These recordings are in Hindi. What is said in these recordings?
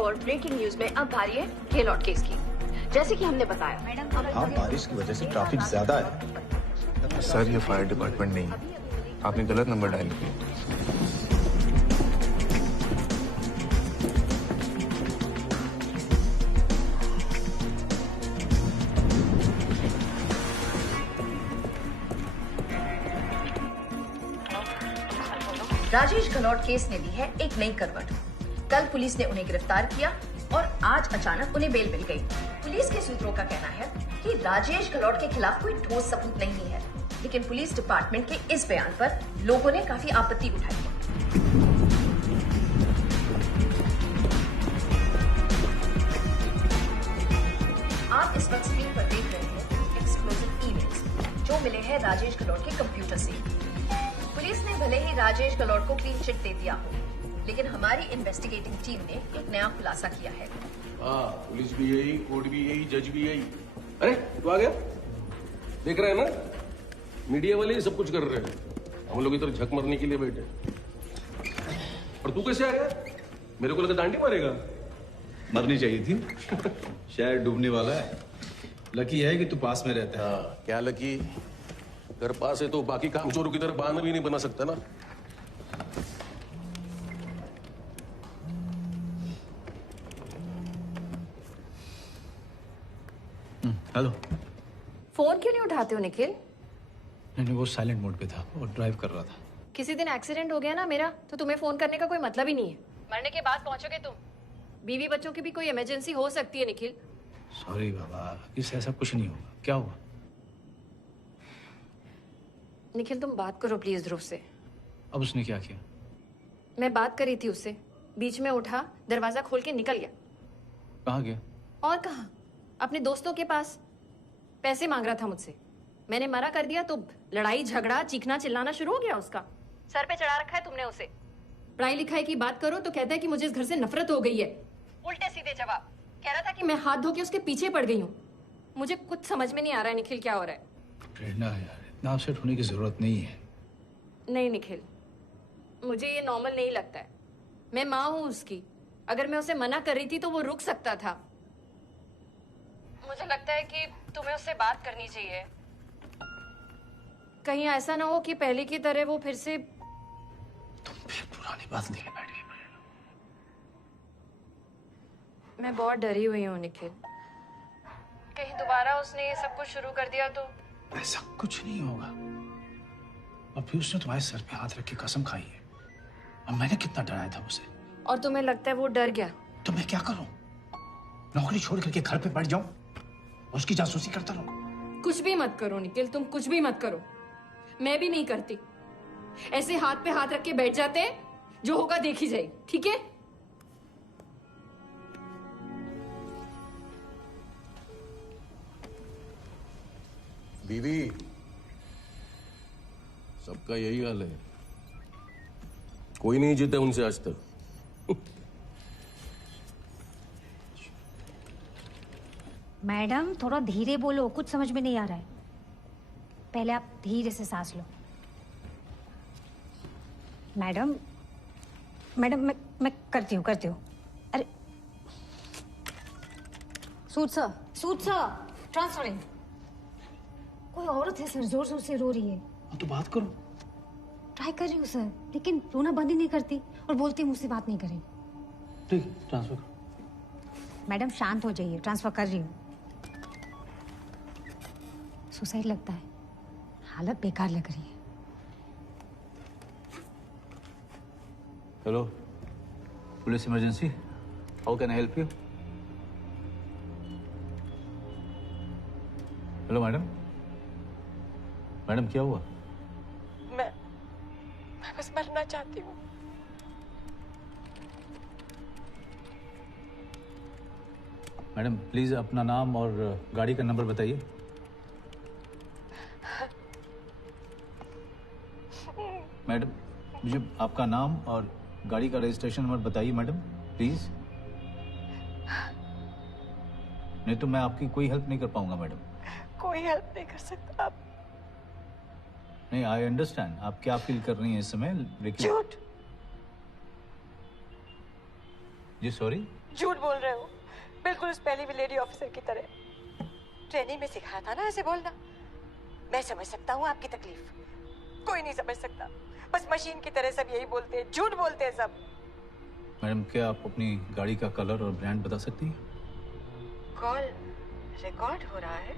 और ब्रेकिंग न्यूज में अब बारी है गेलॉट केस की। जैसे कि हमने बताया, हाँ, बारिश की वजह से ट्रैफिक ज्यादा है। सर, ये फायर डिपार्टमेंट नहीं है, आपने गलत नंबर डायल किया। राजेश गहलोत केस ने दी है एक नई करवट। कल पुलिस ने उन्हें गिरफ्तार किया और आज अचानक उन्हें बेल मिल गई। पुलिस के सूत्रों का कहना है कि राजेश गहलोत के खिलाफ कोई ठोस सबूत नहीं है, लेकिन पुलिस डिपार्टमेंट के इस बयान पर लोगों ने काफी आपत्ति उठाई है। आप इस वक्त स्क्रीन पर देख रहे हैं एक्सक्लूसिव ईमेल्स जो मिले हैं राजेश गहलोत के कंप्यूटर से। पुलिस ने भले ही राजेश गहलोत को क्लीन चिट दे दिया हो, लेकिन हमारी इन्वेस्टिगेटिंग टीम ने एक नया खुलासा किया है। पुलिस भी यही, कोर्ट भी यही, जज भी यही। अरे तू आ गया, देख रहे हैं ना, मीडिया वाले ही सब कुछ कर रहे हैं, हम लोग इधर झक मरने के लिए बैठे। और तू कैसे आ गया? मेरे को लगा डांडी मारेगा। मरनी चाहिए थी। शहर डूबने वाला है। लकी है कि तू पास में रहता है। क्या लकी, घर पास है तो बाकी कामचोरों की तरह बहाना भी नहीं बना सकता ना। हेलो। फोन क्यों नहीं उठाते हो निखिल? नहीं, वो साइलेंट मोड पे था और ड्राइव कर रहा था। किसी दिन एक्सीडेंट हो गया ना मेरा, तो तुम्हें फोन करने का कोई मतलब ही नहीं है। मरने के बाद पहुंचोगे तुम। बीवी बच्चों की भी कोई इमरजेंसी हो सकती है निखिल। सॉरी बाबा, इससे ऐसा कुछ नहीं होगा। क्या हुआ? निखिल तुम बात करो प्लीज ध्रुव से। अब उसने क्या किया? मैं बात करी थी उससे, बीच में उठा, दरवाजा खोल के निकल गया। कहाँ गया? और कहाँ, अपने दोस्तों के पास। पैसे मांग रहा था मुझसे, मैंने मना कर दिया तो लड़ाई झगड़ा चीखना चिल्लाना शुरू हो गया उसका। सर पे चढ़ा रखा है तुमने उसे। पढ़ाई लिखाई की बात करो तो कहता है कि मुझे इस घर से नफरत हो गई है। उल्टे सीधे जवाब। कह रहा था कि मैं हाथ धो के उसके पीछे पड़ गई हूँ। मुझे कुछ समझ में नहीं आ रहा है निखिल, क्या हो रहा है। प्रेरणा यार, इतना अपसेट होने की जरूरत नहीं है। नहीं निखिल, मुझे ये नॉर्मल नहीं लगता है। मैं माँ हूँ उसकी, अगर मैं उसे मना कर रही थी तो वो रुक सकता था। मुझे लगता है कि तुम्हें उससे बात करनी चाहिए। कहीं ऐसा ना हो कि पहले की तरह वो फिर से। तुम फिर पुरानी बात लेके बैठ गई प्रेरणा। मैं बहुत डरी हुई हूँ निखिल, कहीं दोबारा उसने ये सब कुछ शुरू कर दिया तो। ऐसा कुछ नहीं होगा। अब भी उसने तुम्हारे सर पे हाथ रख के कसम खाई है। अब मैंने कितना डराया था उसे। और तुम्हें लगता है वो डर गया? तो मैं क्या करूं? नौकरी छोड़ करके घर पे बैठ जाऊं, उसकी जासूसी करता रहूं? कुछ भी मत करो निखिल, तुम कुछ भी मत करो। मैं भी नहीं करती। ऐसे हाथ पे हाथ रख के बैठ जाते हैं, जो होगा देखी जाएगी, ठीक है? बीवी, सबका यही हाल है, कोई नहीं जीता उनसे आज तक। मैडम थोड़ा धीरे बोलो, कुछ समझ में नहीं आ रहा है। पहले आप धीरे से सांस लो। मैडम मैडम मैं करती हूँ। अरे सूट सर ट्रांसफरिंग। कोई औरत है सर, जोर जोर से रो रही है। तो बात करो। ट्राई कर रही हूँ सर, लेकिन रोना बंद ही नहीं करती और बोलती मुझसे बात नहीं करें। ठीक है, ट्रांसफर करो। मैडम शांत हो जाइए, ट्रांसफर कर रही हूँ। सुसाइड लगता है, हालत बेकार लग रही है। Hello, police emergency, how can I help you? Hello madam, क्या हुआ? मैं बस मरना चाहती हूँ। मैडम प्लीज अपना नाम और गाड़ी का नंबर बताइए। मैडम मुझे आपका नाम और गाड़ी का रजिस्ट्रेशन नंबर बताइए मैडम प्लीज। नहीं तो मैं आपकी कोई हेल्प नहीं कर पाऊंगा मैडम। कोई हेल्प नहीं कर सकता आप। नहीं, आई अंडरस्टैंड आप क्या फील कर रही हैं इस समय, लेकिन झूठ। जी सॉरी। झूठ बोल रहे हो, बिल्कुल उस पहली भी लेडी ऑफिसर की तरह। ट्रेनिंग में सिखाया था ना ऐसे बोलना। मैं समझ सकता हूँ आपकी तकलीफ, कोई नहीं समझ सकता। बस मशीन की तरह सब यही बोलते हैं, झूठ बोलते हैं सब। मैडम क्या आप अपनी गाड़ी का कलर और ब्रांड बता सकती हैं? कॉल रिकॉर्ड हो रहा है।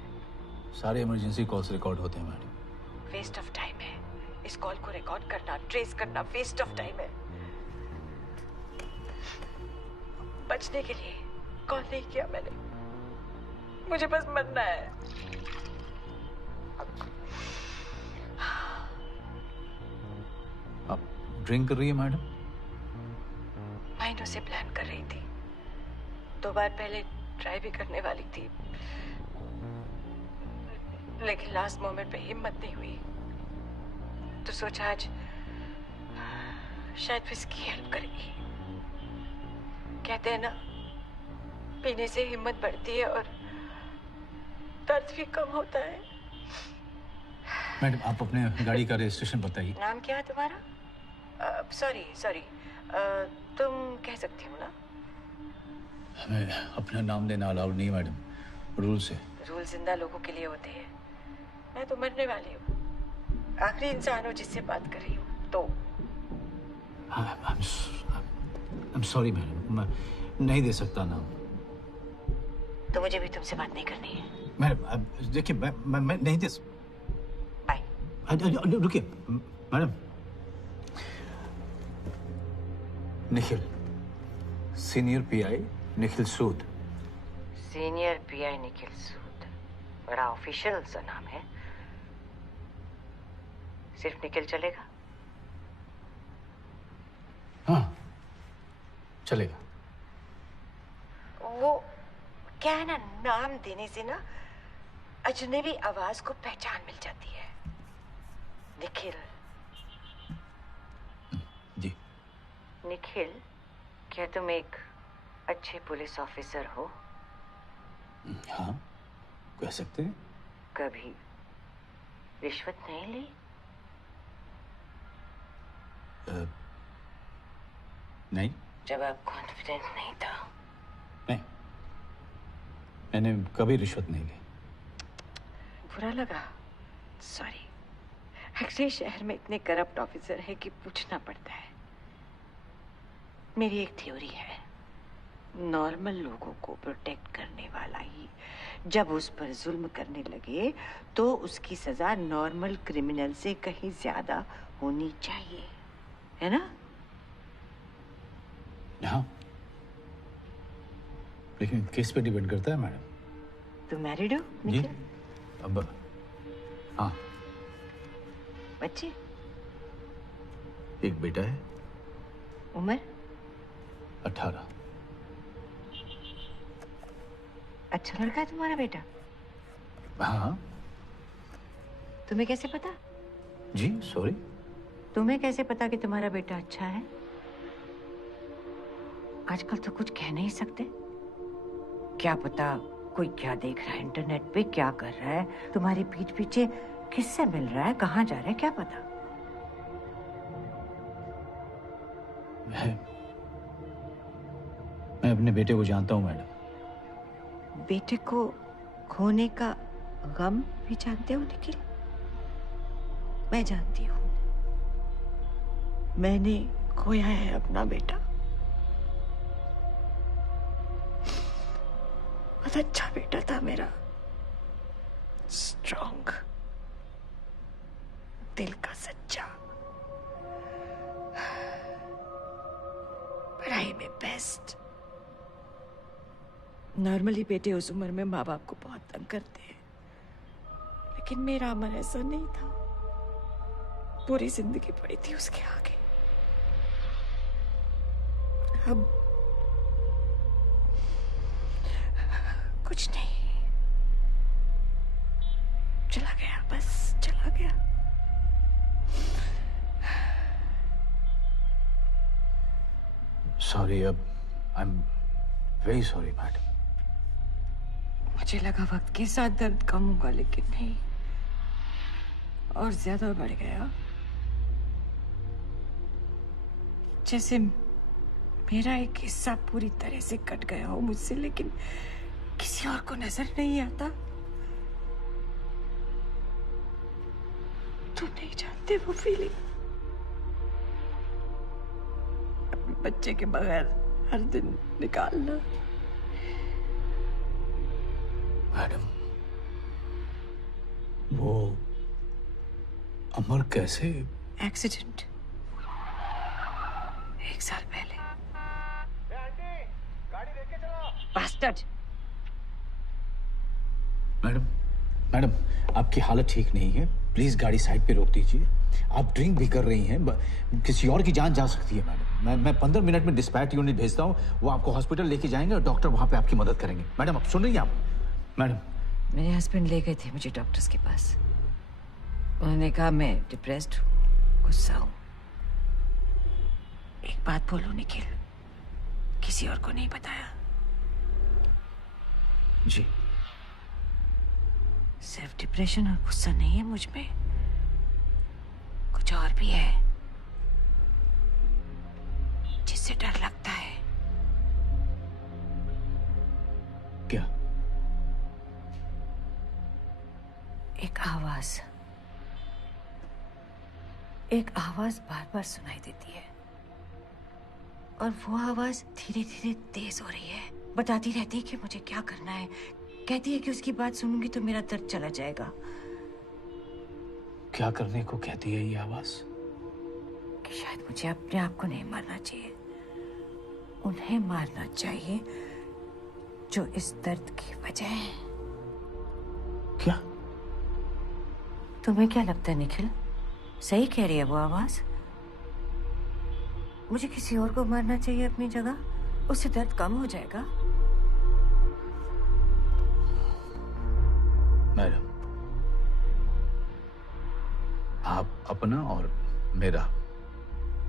सारे इमरजेंसी कॉल्स रिकॉर्ड होते हैं मैडम। वेस्ट ऑफ टाइम है इस कॉल को रिकॉर्ड करना, ट्रेस करना, वेस्ट ऑफ टाइम है। बचने के लिए कॉल नहीं किया मैंने, मुझे बस मरना है। आप ड्रिंक कर रही है मैडम? महीनों से प्लान कर रही थी, 2 बार पहले ट्राई भी करने वाली थी, लेकिन लास्ट मोमेंट पे हिम्मत नहीं हुई। तो सोचा आज शायद इसकी हेल्प करेगी। कहते हैं ना, पीने से हिम्मत बढ़ती है और दर्द भी कम होता है। मैडम आप अपने गाड़ी का रजिस्ट्रेशन बताइए। नाम क्या है तुम्हारा? सॉरी तुम कह सकती हो ना? हमें अपना नाम देना अलाउड नहीं मैडम, रूल से। रूल जिंदा लोगों के लिए होते हैं, मैं तो मरने वाली हूँ, आखिरी इंसान हो जिससे बात कर रही हूँ। तो आई एम सॉरी मैडम, मैं नहीं दे सकता नाम। तो मुझे भी तुमसे बात नहीं करनी है। मैडम देखिए मैं नहीं दे। बाय। रुकिए madam. Nikhil, senior PI Nikhil Sood. Senior PI Nikhil Sood, बड़ा ऑफिशियल सा नाम है। सिर्फ निखिल चलेगा? हाँ चलेगा। वो क्या है ना, नाम देने से ना अजनबी आवाज को पहचान मिल जाती है। निखिल। जी। निखिल, क्या तुम एक अच्छे पुलिस ऑफिसर हो? हाँ कह सकते हैं। कभी रिश्वत नहीं ली? नहीं। जब आप कॉन्फिडेंट नहीं था? नहीं, मैंने कभी रिश्वत नहीं ली। बुरा लगा? सॉरी। एक्चुअली शहर में इतने करप्ट ऑफिसर है कि पूछना पड़ता है। मेरी एक थ्योरी है, नॉर्मल लोगों को प्रोटेक्ट करने वाला ही जब उस पर जुल्म करने लगे तो उसकी सजा नॉर्मल क्रिमिनल से कहीं ज्यादा होनी चाहिए, है ना? हाँ, लेकिन केस पे डिपेंड करता है मैडम। तुम मैरिड हो जी निखिल? अब हाँ। बच्चे? एक बेटा है। उम्र? 18। अच्छा लड़का है तुम्हारा बेटा? हाँ। तुम्हें कैसे पता? जी सॉरी। तुम्हें कैसे पता कि तुम्हारा बेटा अच्छा है? आजकल तो कुछ कह नहीं सकते। क्या पता कोई क्या देख रहा है इंटरनेट पे, क्या कर रहा है, तुम्हारी पीठ पीछे किससे मिल रहा है, कहाँ जा रहा है, क्या पता। मैं अपने बेटे को जानता हूँ मैडम। बेटे को खोने का गम भी जानते हो निखिल? मैं जानती हूँ, मैंने खोया है अपना बेटा। बहुत अच्छा बेटा था मेरा, स्ट्रॉन्ग, दिल का सच्चा, पढ़ाई में बेस्ट। नॉर्मली बेटे उस उम्र में माँ बाप को बहुत तंग करते हैं, लेकिन मेरा अमन ऐसा नहीं था। पूरी जिंदगी पड़ी थी उसके आगे। अब कुछ नहीं, चला गया, बस चला गया। सॉरी, अब I am very sorry madam. मुझे लगा वक्त के साथ दर्द कम होगा, लेकिन नहीं, और ज्यादा बढ़ गया। जैसे मेरा एक हिस्सा पूरी तरह से कट गया हो मुझसे, लेकिन किसी और को नजर नहीं आता। तुम नहीं जानते वो फीलिंग, अपने बच्चे के बगैर हर दिन निकालना। मैडम, वो अमर कैसे? एक्सीडेंट 1 साल पहले। बास्टर्ड। मैडम, मैडम आपकी हालत ठीक नहीं है, प्लीज गाड़ी साइड पे रोक दीजिए। आप ड्रिंक भी कर रही हैं, किसी और की जान जा सकती है मैडम। मैं 15 मिनट में डिस्पैच यूनिट भेजता हूँ, वो आपको हॉस्पिटल लेके जाएंगे और डॉक्टर वहां पे आपकी मदद करेंगे। मैडम आप सुन रही हैं आप? मैडम, मेरे हस्बैंड ले गए थे मुझे डॉक्टर्स के पास। उन्होंने कहा मैं डिप्रेस्ड हूँ, गुस्सा हूँ। एक बात बोलो निखिल, किसी और को नहीं बताया? जी सिर्फ डिप्रेशन और गुस्सा नहीं है मुझ में, कुछ और भी है जिससे डर लगता है। क्या? एक आवाज बार बार सुनाई देती है, और वो आवाज धीरे धीरे तेज हो रही है। बताती रहती है कि मुझे क्या करना है, कहती है कि उसकी बात सुनूंगी तो मेरा दर्द चला जाएगा। क्या करने को कहती है ये आवाज? कि शायद मुझे अपने आप को नहीं मारना चाहिए, उन्हें मारना चाहिए जो इस दर्द की वजह है। क्या? तुम्हें क्या लगता है निखिल, सही कह रही है वो आवाज? मुझे किसी और को मारना चाहिए अपनी जगह, उससे दर्द कम हो जाएगा। मैडम, आप अपना और मेरा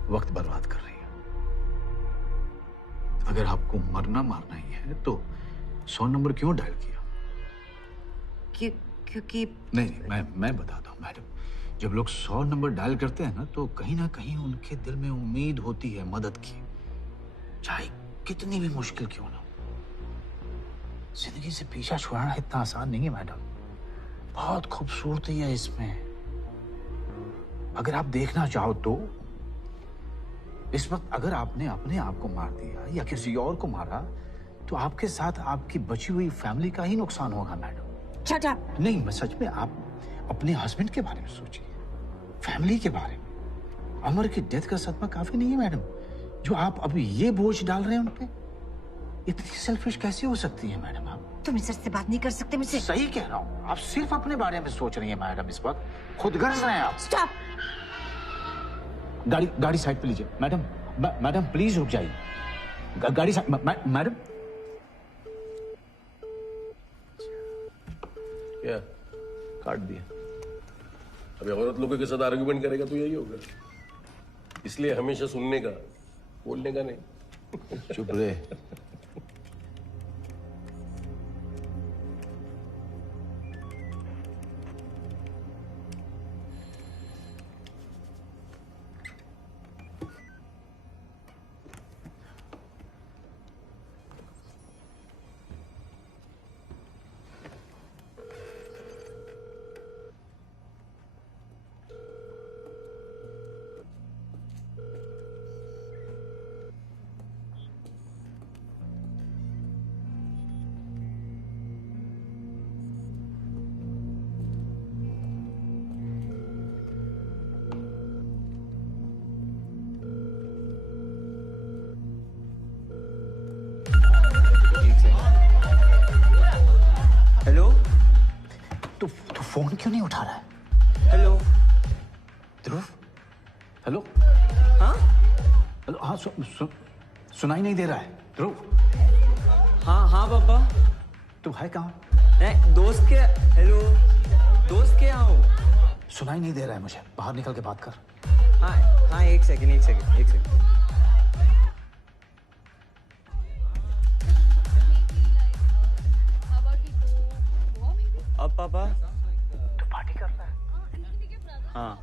वक्त बर्बाद कर रही हैं। अगर आपको मरना मारना ही है तो 100 नंबर क्यों डायल किया? क्योंकि नहीं, मैं बताता हूँ मैडम। जब लोग 100 नंबर डायल करते हैं ना कहीं उनके दिल में उम्मीद होती है मदद की, चाहे कितनी भी मुश्किल क्यों ना हो। जिंदगी से पीछा छुड़ाना इतना आसान नहीं है मैडम, बहुत खूबसूरती है इसमें। अगर आप देखना चाहो तो इस वक्त अगर आपने अपने आप को मार दिया या किसी और को मारा तो आपके साथ आपकी बची हुई फैमिली का ही नुकसान होगा मैडम। Shut up. नहीं, मैं सच में, आप अपने हस्बैंड के बारे में सोचिए, फैमिली के बारे में। अमर की डेथ का सदमा काफी नहीं है मैडम, जो आप अभी ये बोझ डाल रहे हैं उनपे। इतनी सेल्फिश कैसे हो सकती है मैडम आप? तुम इस से बात नहीं कर सकते मुझसे। सही कह रहा हूँ, आप सिर्फ अपने बारे में सोच रही हैं मैडम इस वक्त, खुदगर्ज हैं आप। स्टॉप। गाड़ी साइड पे लीजिए मैडम। मैडम प्लीज रुक जाइए। गाड़ी साइड। मैडम क्या काट दिया? अभी औरत लोगों के साथ आर्ग्यूमेंट करेगा तो यही होगा, इसलिए हमेशा सुनने का, बोलने का नहीं। चुप रहे। हेलो। तो फोन क्यों नहीं उठा रहा है? हेलो। ध्रुव, हेलो। हाँ हेलो, हाँ सुनाई नहीं दे रहा है ध्रुव। हाँ पापा। तू है कहाँ? नहीं, दोस्त के। हेलो, दोस्त के यहाँ हूँ। सुनाई नहीं दे रहा है मुझे, बाहर निकल के बात कर। हाँ एक सेकंड। अब पापा तू पार्टी कर रहा है? हाँ,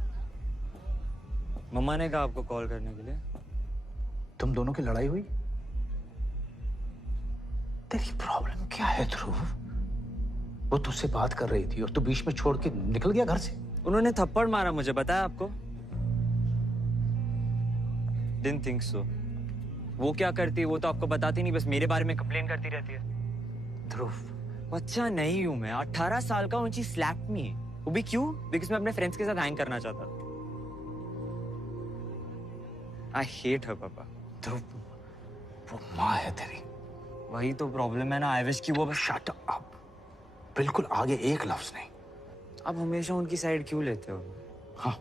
मम्मा ने कहा आपको कॉल करने के लिए। तुम दोनों की लड़ाई हुई? तेरी प्रॉब्लम क्या है ध्रुव? वो तुझसे बात कर रही थी और तू बीच में छोड़ के निकल गया घर से। उन्होंने थप्पड़ मारा मुझे, बताया आपको? Didn't think so. वो क्या करती है वो तो आपको बताती नहीं, बस मेरे बारे में कंप्लेन करती रहती है। ध्रुव, बच्चा नहीं हूं मैं, 18 साल का हूं, शी स्लैप्ड मी। वो भी क्यों? बिकॉज मैं अपने फ्रेंड्स के साथ हैंग करना चाहता। आई हेट हर पापा। ध्रुव, वो माँ है तेरी। वही तो प्रॉब्लम है ना, आई विश कि वो बस। शट अप, बिल्कुल आगे एक लफ्ज नहीं। आप हमेशा उनकी साइड क्यों लेते हो? हाँ,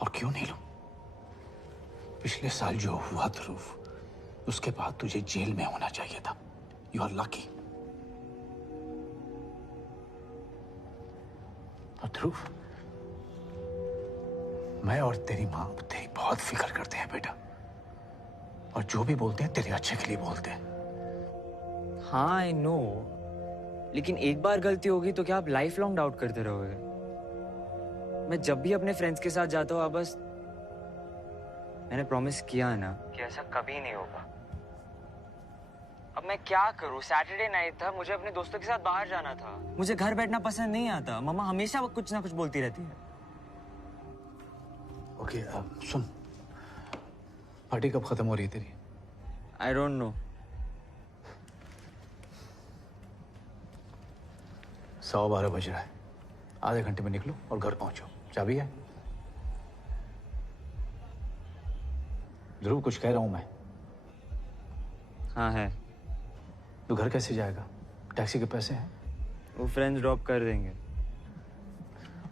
और क्यों नहीं लूं? पिछले साल जो हुआ ध्रुव, उसके बाद तुझे जेल में होना चाहिए था। You are lucky. और ध्रुव, मैं और तेरी माँ तेरी बहुत फिक्र करते हैं बेटा, और जो भी बोलते हैं तेरे अच्छे के लिए बोलते हैं। हाँ आई नो, लेकिन एक बार गलती होगी तो क्या आप लाइफ लॉन्ग डाउट करते रहोगे? मैं जब भी अपने फ्रेंड्स के साथ जाता हूँ, आप बस, मैंने प्रॉमिस किया है ना कि ऐसा कभी नहीं होगा। अब मैं क्या करूँ? सैटरडे नाइट था, मुझे अपने दोस्तों के साथ बाहर जाना था। मुझे घर बैठना पसंद नहीं आता। मम्मा हमेशा वो कुछ ना कुछ बोलती रहती है। ओके, सुन, पार्टी कब खत्म हो रही है तेरी? I don't know. 12:15 बज रहा है। आधे घंटे में निकलो और घर पहुंचो। चाबी है? ध्रुव, कुछ कह रहा हूं मैं। हाँ है। तू घर कैसे जाएगा? टैक्सी के पैसे हैं? वो फ्रेंड्स ड्रॉप कर देंगे।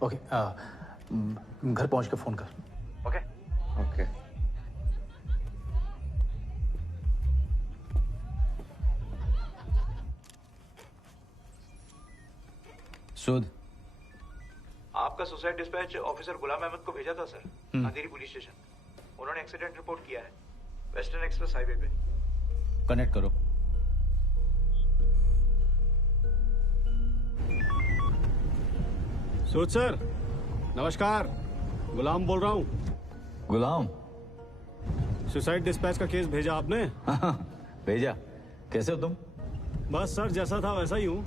ओके, घर पहुंच के फोन कर। Okay okay. सुध, आपका suicide dispatch officer Ghulam Ahmad को भेजा था सर, अंधेरी पुलिस स्टेशन। उन्होंने एक्सीडेंट रिपोर्ट किया है वेस्टर्न एक्सप्रेस हाईवे पे। कनेक्ट करो। सूद सर, नमस्कार, गुलाम बोल रहा हूँ। गुलाम, सुसाइड डिस्पैच का केस भेजा आपने? भेजा। कैसे हो तुम? बस सर, जैसा था वैसा ही हूँ।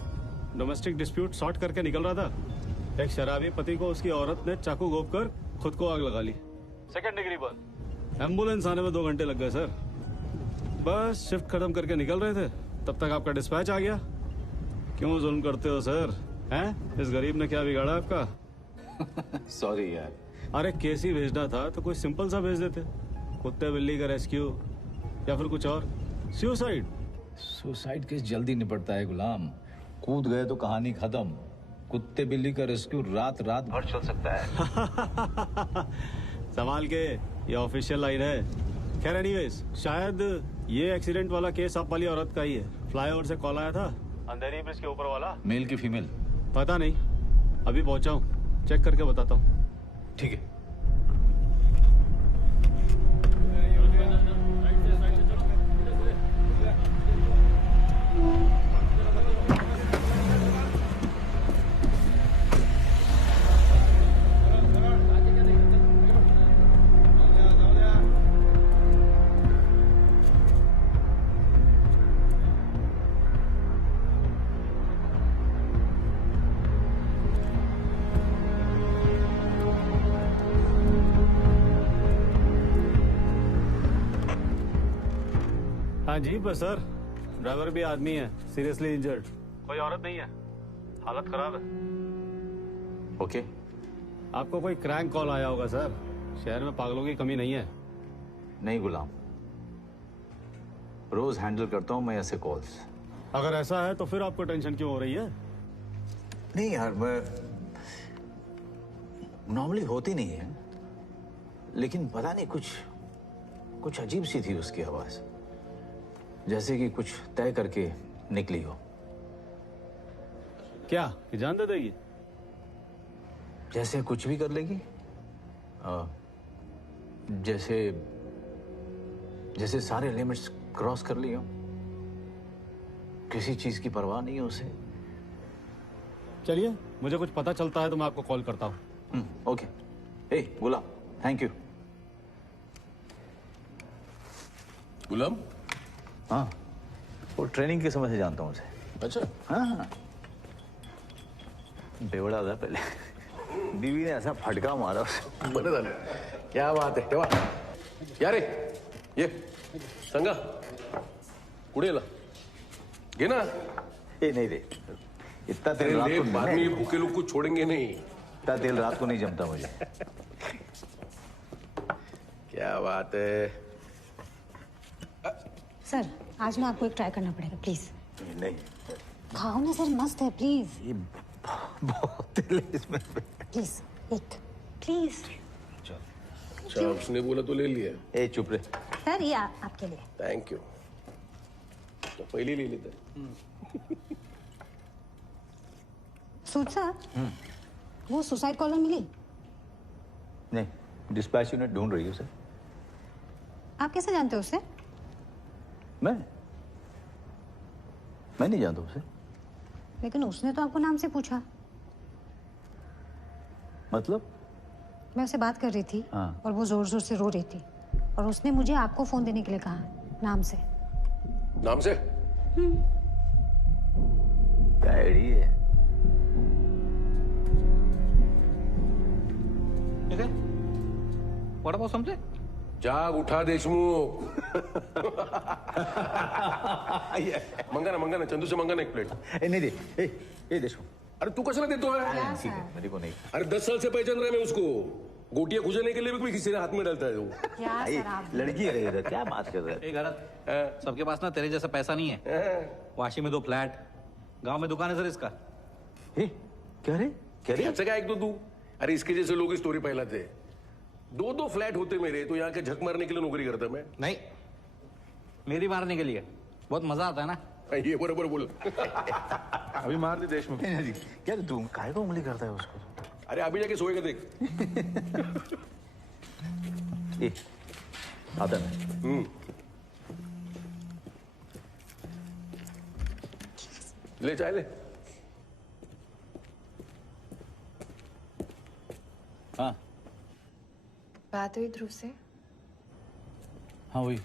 डोमेस्टिक डिस्प्यूट सॉर्ट करके निकल रहा था। एक शराबी पति को उसकी औरत ने चाकू घोंप कर खुद को आग लगा ली। सेकंड डिग्री पर। एम्बुलेंस आने में 2 घंटे लग गए सर। बस शिफ्ट खत्म करके निकल रहे थे, तब तक आपका डिस्पैच आ गया। क्यों जुल्म करते हो सर? हैं? इस गरीब ने क्या बिगाड़ा आपका? सॉरी यार। अरे केस ही भेजना था तो कोई सिंपल सा भेज देते। कुत्ते बिल्ली का रेस्क्यू या फिर कुछ और। सुसाइड। सुसाइड केस जल्दी निपटता है गुलाम। कूद गए तो कहानी खत्म। कुत्ते बिल्ली का रेस्क्यू रात भर चल सकता है। संभाल के, ये ऑफिशियल लाइन है। खैर एनीवेज, शायद ये एक्सीडेंट वाला केस आप वाली औरत का ही है। फ्लाईओवर से कॉल आया था, अंधेरी ब्रिज के ऊपर वाला। मेल की फीमेल? पता नहीं, अभी पहुंचा हूँ, चेक करके बताता हूँ। ठीक है। हाँ जी बस सर, ड्राइवर भी आदमी है, सीरियसली इंजर्ड। कोई औरत नहीं है, हालत खराब है। ओके। आपको कोई क्रैंक कॉल आया होगा सर। शहर में पागलों की कमी नहीं है। नहीं गुलाम, रोज हैंडल करता हूं मैं ऐसे कॉल्स। अगर ऐसा है तो फिर आपको टेंशन क्यों हो रही है? नहीं यार, मैं नॉर्मली होती नहीं है, लेकिन पता नहीं कुछ अजीब सी थी उसकी आवाज, जैसे कि कुछ तय करके निकली हो। क्या ये जान दे देगी? जैसे कुछ भी कर लेगी। जैसे सारे लिमिट्स क्रॉस कर ली हो। किसी चीज की परवाह नहीं है उसे। चलिए, मुझे कुछ पता चलता है तो मैं आपको कॉल करता हूँ। ओके। ए गुलाम, थैंक यू। गुलाम, हाँ वो ट्रेनिंग के समय से जानता हूँ उसे। अच्छा, हाँ, बेवड़ा था पहले। बीवी ने ऐसा फटका मारा उसे। बरं झालं. क्या बात आहे. तेव्हा या रे, ये सांगा पुढे ला घे ना. ए नहीं रे, इतना तेल रात को बाद में भूखे लोग कुछ छोड़ेंगे नहीं. इतना तेल रात को नहीं जमता मुझे। क्या बात है. सर आज ना आपको एक ट्राई करना पड़ेगा प्लीज। नहीं, खाओ ना सर, मस्त है, प्लीज ये बहुत तेल है इसमें। प्लीज एक, प्लीज। अच्छा, उसने बोला तो ले लिया. ए चुप रे। सर ये आपके लिए। Thank you. तो पहले ले लेते. सूट सर, वो सुसाइड कॉलर मिली? नहीं, डिस्पैच यूनिट ढूंढ रही है उसे। आप कैसे जानते हो उसे? मैं नहीं जानता उसे। लेकिन उसने तो आपको नाम से पूछा। मतलब? मैं उससे बात कर रही थी। हाँ। और वो जोर जोर से रो रही थी और उसने मुझे आपको फोन देने के लिए कहा, नाम से। नाम से? क्या आईडी है? What about something? जाग उठा देशमुख. मंगा ना चंदू से मंगा ना एक प्लेट. ए नहीं दे। ए देशमुख, अरे तू कशाला देतोय? ठीक है, मेरे को नहीं। अरे 10 साल से पहचान रहा है मैं उसको. गोटियां खुजाने के लिए भी किसी ने हाथ में डालता है वो. क्या सर आप? लड़की है, क्या बात कर रहा है? एक गलत, सबके पास ना तेरे जैसा पैसा नहीं है. वाशी में 2 फ्लैट, गांव में दुकान है सर इसका. क्या रे? याचं काय ऐकतो तू? अरे इसके जैसे लोग ही स्टोरी फैलाते हैं. 2 फ्लैट होते मेरे, तो यहाँ के झक मारने के लिए नौकरी करता मैं. नहीं, मेरी मारने के लिए बहुत मजा आता है ना. ये बरोबर बोल. अभी मार दे देशमुख. क्या तू काय को उंगली करता है उसको? अरे अभी जाके सोएगा देख. ए, आता ना. ले चाय ले. हाँ बात हुई ध्रुव से? हाँ हुई.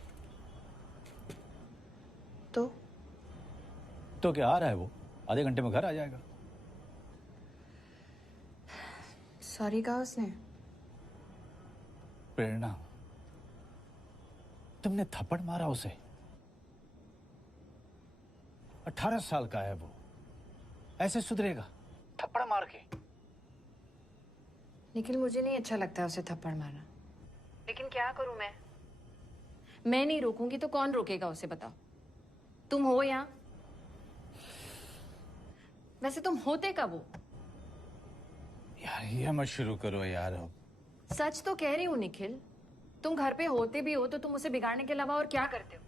तो क्या आ रहा है वो? आधे घंटे में घर आ जाएगा. सॉरी कहा उसने? प्रेरणा, तुमने थप्पड़ मारा उसे. 18 साल का है वो, ऐसे सुधरेगा थप्पड़ मार के? निखिल मुझे नहीं अच्छा लगता उसे थप्पड़ मारना, लेकिन क्या करूं मैं नहीं रोकूंगी तो कौन रोकेगा उसे, बताओ. तुम हो यहाँ? वैसे तुम होते कब हो? यार ये मत शुरू करो यार. सच तो कह रही हूँ निखिल. तुम घर पे होते भी हो तो तुम उसे बिगाड़ने के अलावा और क्या करते हो?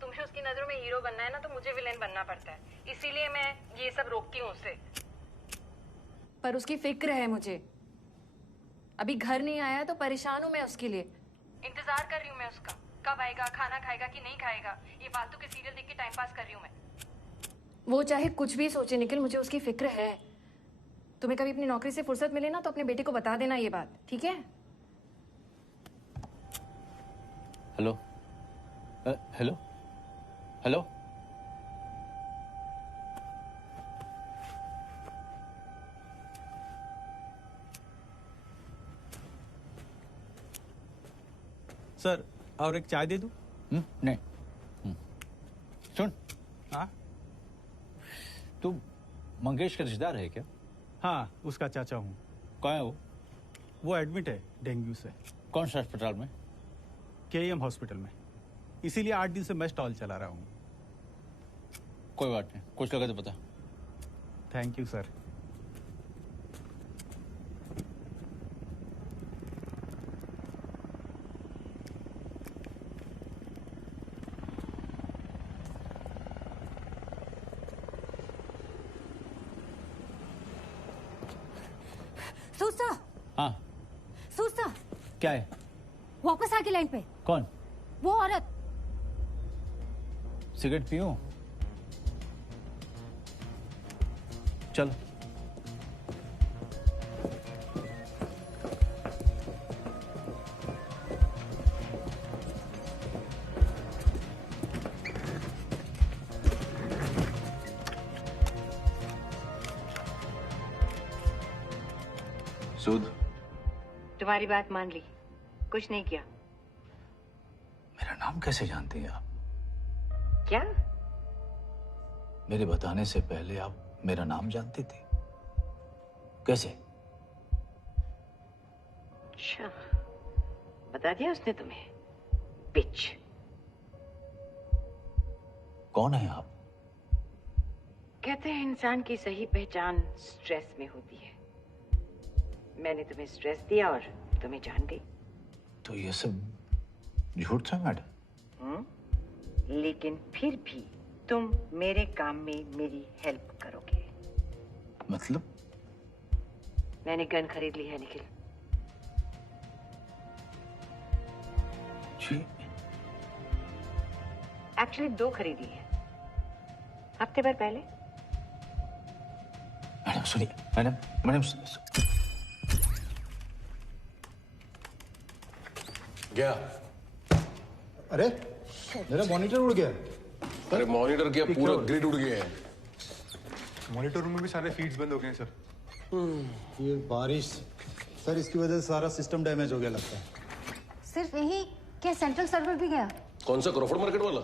तुम्हें उसकी नजरों में हीरो बनना है ना, तो मुझे विलेन बनना पड़ता है. इसीलिए मैं ये सब रोकती हूँ उससे. पर उसकी फिक्र है मुझे. अभी घर नहीं आया तो परेशान हूँ मैं उसके लिए. इंतजार कर रही हूँ मैं उसका, कब आएगा, खाना खाएगा कि नहीं खाएगा. ये फालतू के सीरियल देख के टाइम पास कर रही हूँ मैं. वो चाहे कुछ भी सोचे निखिल, मुझे उसकी फिक्र है. तुम्हें कभी अपनी नौकरी से फुर्सत मिले ना तो अपने बेटे को बता देना ये बात, ठीक है? Hello hello hello. सर और एक चाय दे दूं? नहीं. सुन, हाँ तू मंगेश का रिश्तेदार है क्या? हाँ, उसका चाचा हूँ. कहाँ है वो? वो एडमिट है डेंगू से. कौन सा अस्पताल में? KEM हॉस्पिटल में. इसीलिए 8 दिन से मैं स्टॉल चला रहा हूँ. कोई बात नहीं, कुछ लगे तो बता. Thank you sir. सूसा, हाँ सूसा, क्या है? वापस आके लाइन पे. कौन? वो औरत. सिगरेट पीऊं? चल. सूद? तुम्हारी बात मान ली, कुछ नहीं किया। मेरा नाम कैसे जानती हैं आप? क्या? मेरे बताने से पहले आप मेरा नाम जानती थी? कैसे? अच्छा, बता दिया उसने तुम्हें? बिच। कौन है आप? कहते हैं इंसान की सही पहचान स्ट्रेस में होती है। मैंने तुम्हें स्ट्रेस दिया और तुम्हें जान गई। तो ये सब झूठ था मैडम? लेकिन फिर भी तुम मेरे काम में मेरी हेल्प करोगे। मतलब? मैंने गन खरीद ली है निखिल। जी? एक्चुअली 2 खरीदी है, हफ्ते भर पहले। मैडम सुनिए, मैडम क्या? अरे मेरा मॉनिटर उड़ गया। अरे मॉनिटर क्या, पूरा ग्रिड उड़ गया है। मॉनिटर रूम में भी सारे फीड्स बंद हो गए हैं सर। ये बारिश सर, इसकी वजह से सारा सिस्टम डैमेज हो गया लगता है। सिर्फ यही क्या सेंट्रल सर्वर भी गया? कौन सा, क्रॉफर्ड मार्केट वाला?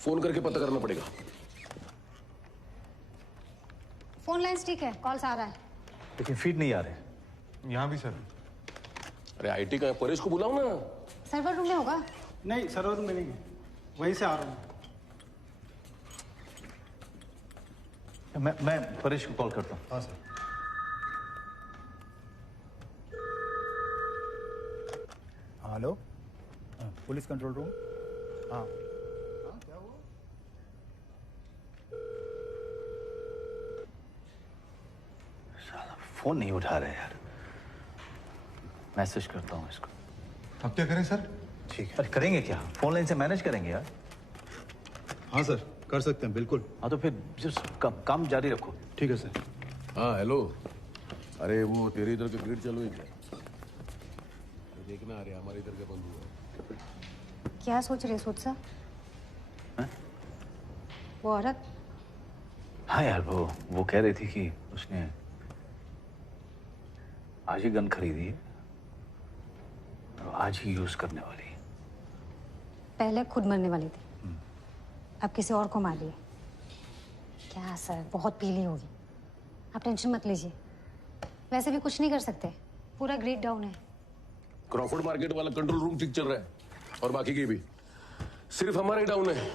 फोन करके पता करना पड़ेगा। फोन लाइंस ठीक है, कॉल्स आ रहा है, लेकिन फीड नहीं आ रहे। यहाँ भी सर। अरे आईटी का परेश को बुलाओ ना। सर्वर रूम में होगा। नहीं, सर्वर में नहीं है, वहीं से आ रहा हूँ। मैं परेश को कॉल करता हूँ। हाँ sir. Hello, police control room. हाँ क्या हुआ? साला फोन नहीं उठा रहे यार। मैसेज करता हूँ इसको। अब क्या करें सर? ठीक है। अरे करेंगे क्या, फोन लाइन से मैनेज करेंगे यार। हाँ सर, कर सकते हैं बिल्कुल। हाँ तो फिर काम जारी रखो। ठीक है सर। हाँ हेलो। अरे वो तेरे इधर का ग्रिड चालू है क्या? देखना, अरे हमारे इधर का बंद हुआ है। क्या सोच रहे सूद सा? वो औरत? हाँ यार, वो कह रही थी कि उसने आज ही गन खरीदी है और आज ही यूज करने वाली है। पहले खुद मरने वाली थी, अब किसी और को मार रही है। क्या सर, बहुत पीली होगी, आप टेंशन मत लीजिए। वैसे भी कुछ नहीं कर सकते, पूरा ग्रिड डाउन है। क्रॉफर्ड मार्केट वाला कंट्रोल रूम ठीक चल रहा है और बाकी की भी। सिर्फ हमारा ही डाउन है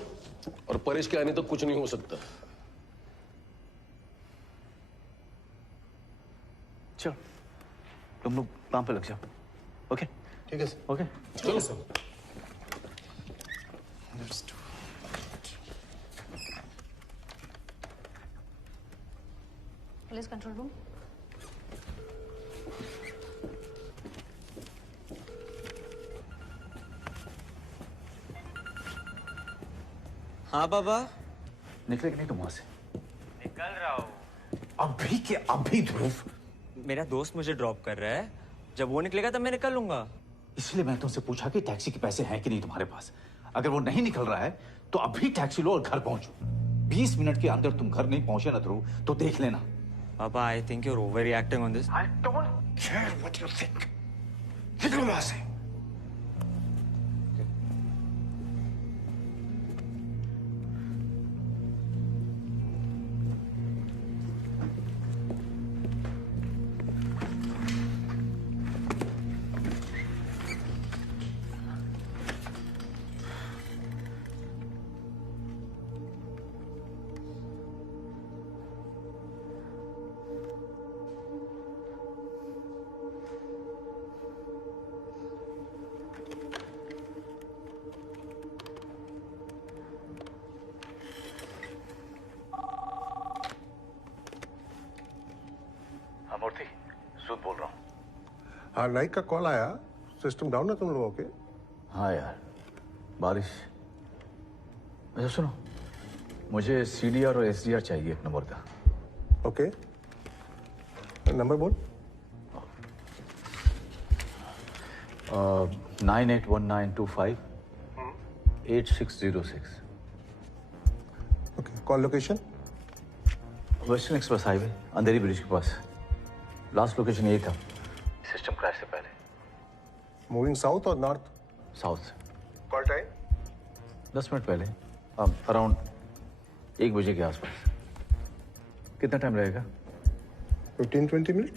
और परेश के आने तक कुछ नहीं हो सकता। चलो तुम लोग काम पे लग जाओ। ओके ठीक है सर। ओके चलो सर। Police control room. हाँ बाबा। निकले कि नहीं तुम वहां से? निकल रहा हूँ। अभी के अभी ध्रुव। मेरा दोस्त मुझे ड्रॉप कर रहा है, जब वो निकलेगा तब मैं निकल लूंगा। इसलिए मैं तुमसे पूछा कि टैक्सी के पैसे हैं कि नहीं तुम्हारे पास। अगर वो नहीं निकल रहा है तो अभी टैक्सी लो और घर पहुंचो। 20 मिनट के अंदर तुम घर नहीं पहुंचे ना ध्रुव तो देख लेना। पापा, I think you are overreacting on this. I don't care what you think. निकलो वहां से। मूर्ति, सूद बोल रहा हूँ। हाँ, नाइक का कॉल आया। सिस्टम डाउन है तुम लोगों के? हाँ यार, बारिश। अच्छा सुनो, मुझे CDR और SDR चाहिए 1 नंबर का। ओके, नंबर बोल। 981925 8606। Okay, call location? Western express highway, Andheri bridge के पास। लास्ट लोकेशन यही था, मूविंग साउथ और नॉर्थ? साउथ से। Call time? 10 मिनट पहले, अराउंड 1 बजे के आसपास। कितना टाइम लगेगा? 15-20 मिनट।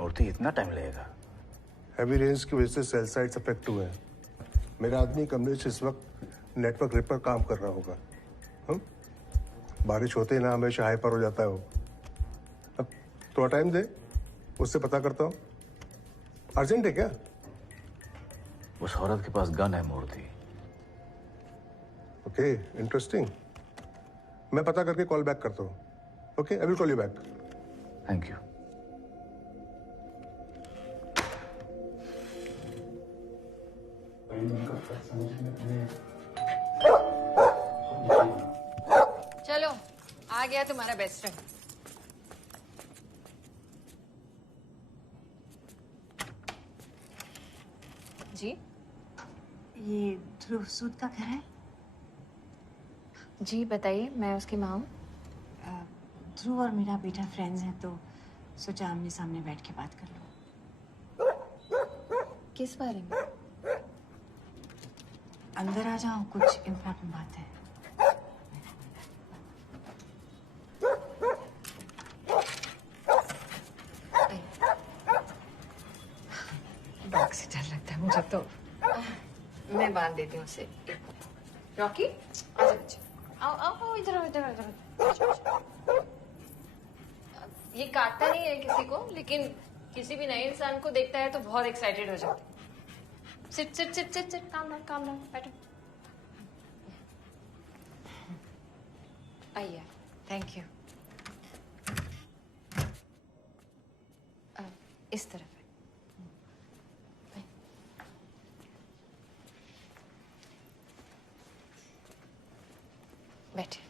मूर्ति, इतना टाइम लगेगा? हैवी रेंज की वजह से सेल साइट्स अफेक्ट हुए हैं। मेरा आदमी कमलेश इस वक्त नेटवर्क रिप पर काम कर रहा होगा। बारिश होते ही ना हमेशा हाइपर हो जाता है वो। अब थोड़ा टाइम दे, उससे पता करता हूँ। अर्जेंट है क्या? उस औरत के पास गन है मूर्ति। Okay, interesting. मैं पता करके कॉल बैक करता हूँ। Okay, I will call you back. Thank you. चलो, आ गया तुम्हारा बेस्ट फ्रेंड। जी, ये ध्रुव सूद का घर है? जी बताइए, मैं उसकी माँ हूँ। ध्रुव और मेरा बेटा फ्रेंड्स हैं, तो सोचा आमने सामने बैठ के बात कर लो। किस बारे में? अंदर आ जाओ, कुछ इम्पोर्टेंट बात है। डॉग से डर लगता है मुझे तो। मैं बांध देती हूँ उसे। रॉकी, आजा बच्चे। आओ आओ आओ, इधर आओ, इधर आओ, इधर आओ। ये काटता नहीं है किसी को, लेकिन किसी भी नए इंसान को देखता है तो बहुत एक्साइटेड हो जाता है। Sit sit sit sit sit, calm down, बैठो। आइए, थैंक यू। इस तरफ है। बैठे।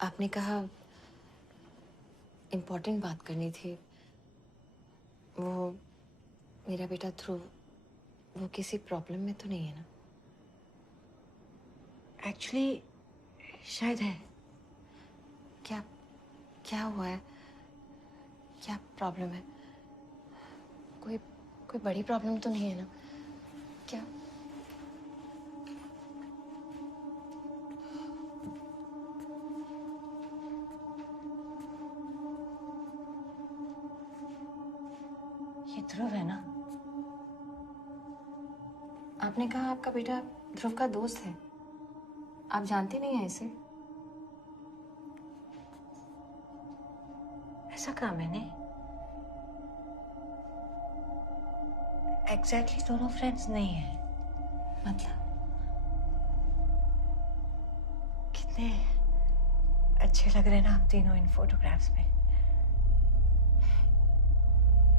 आपने कहा इम्पोर्टेंट बात करनी थी। वो मेरा बेटा ध्रुव, वो किसी प्रॉब्लम में तो नहीं है ना? एक्चुअली शायद है। क्या क्या हुआ है? क्या प्रॉब्लम है? कोई बड़ी प्रॉब्लम तो नहीं है ना? क्या? ये ध्रुव है ना? आपने कहा आपका बेटा ध्रुव का दोस्त है। आप जानते नहीं हैं इसे? ऐसा कहा मैंने? एग्जैक्टली दोनों फ्रेंड्स नहीं है। मतलब? कितने अच्छे लग रहे हैं ना आप तीनों इन फोटोग्राफ्स में।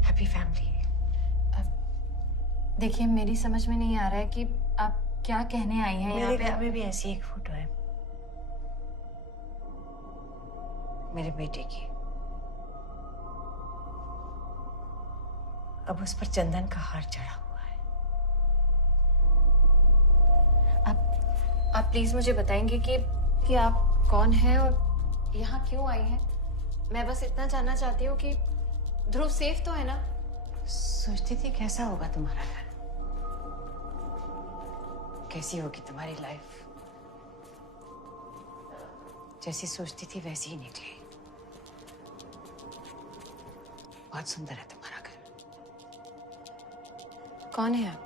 Happy family. देखिए, मेरी समझ में नहीं आ रहा है कि आप क्या कहने आई हैं यहाँ मेरे पे। घर में भी ऐसी एक फोटो है, मेरे बेटे की। अब उस पर चंदन का हार चढ़ा हुआ है। आप प्लीज मुझे बताएंगे कि आप कौन हैं और यहाँ क्यों आई हैं? मैं बस इतना जानना चाहती हूँ कि ध्रुव सेफ तो है ना? सोचती थी कैसा होगा तुम्हारा घर, कैसी होगी तुम्हारी लाइफ। जैसी सोचती थी वैसी ही निकली। बहुत सुंदर है तुम्हारा घर। कौन है आप?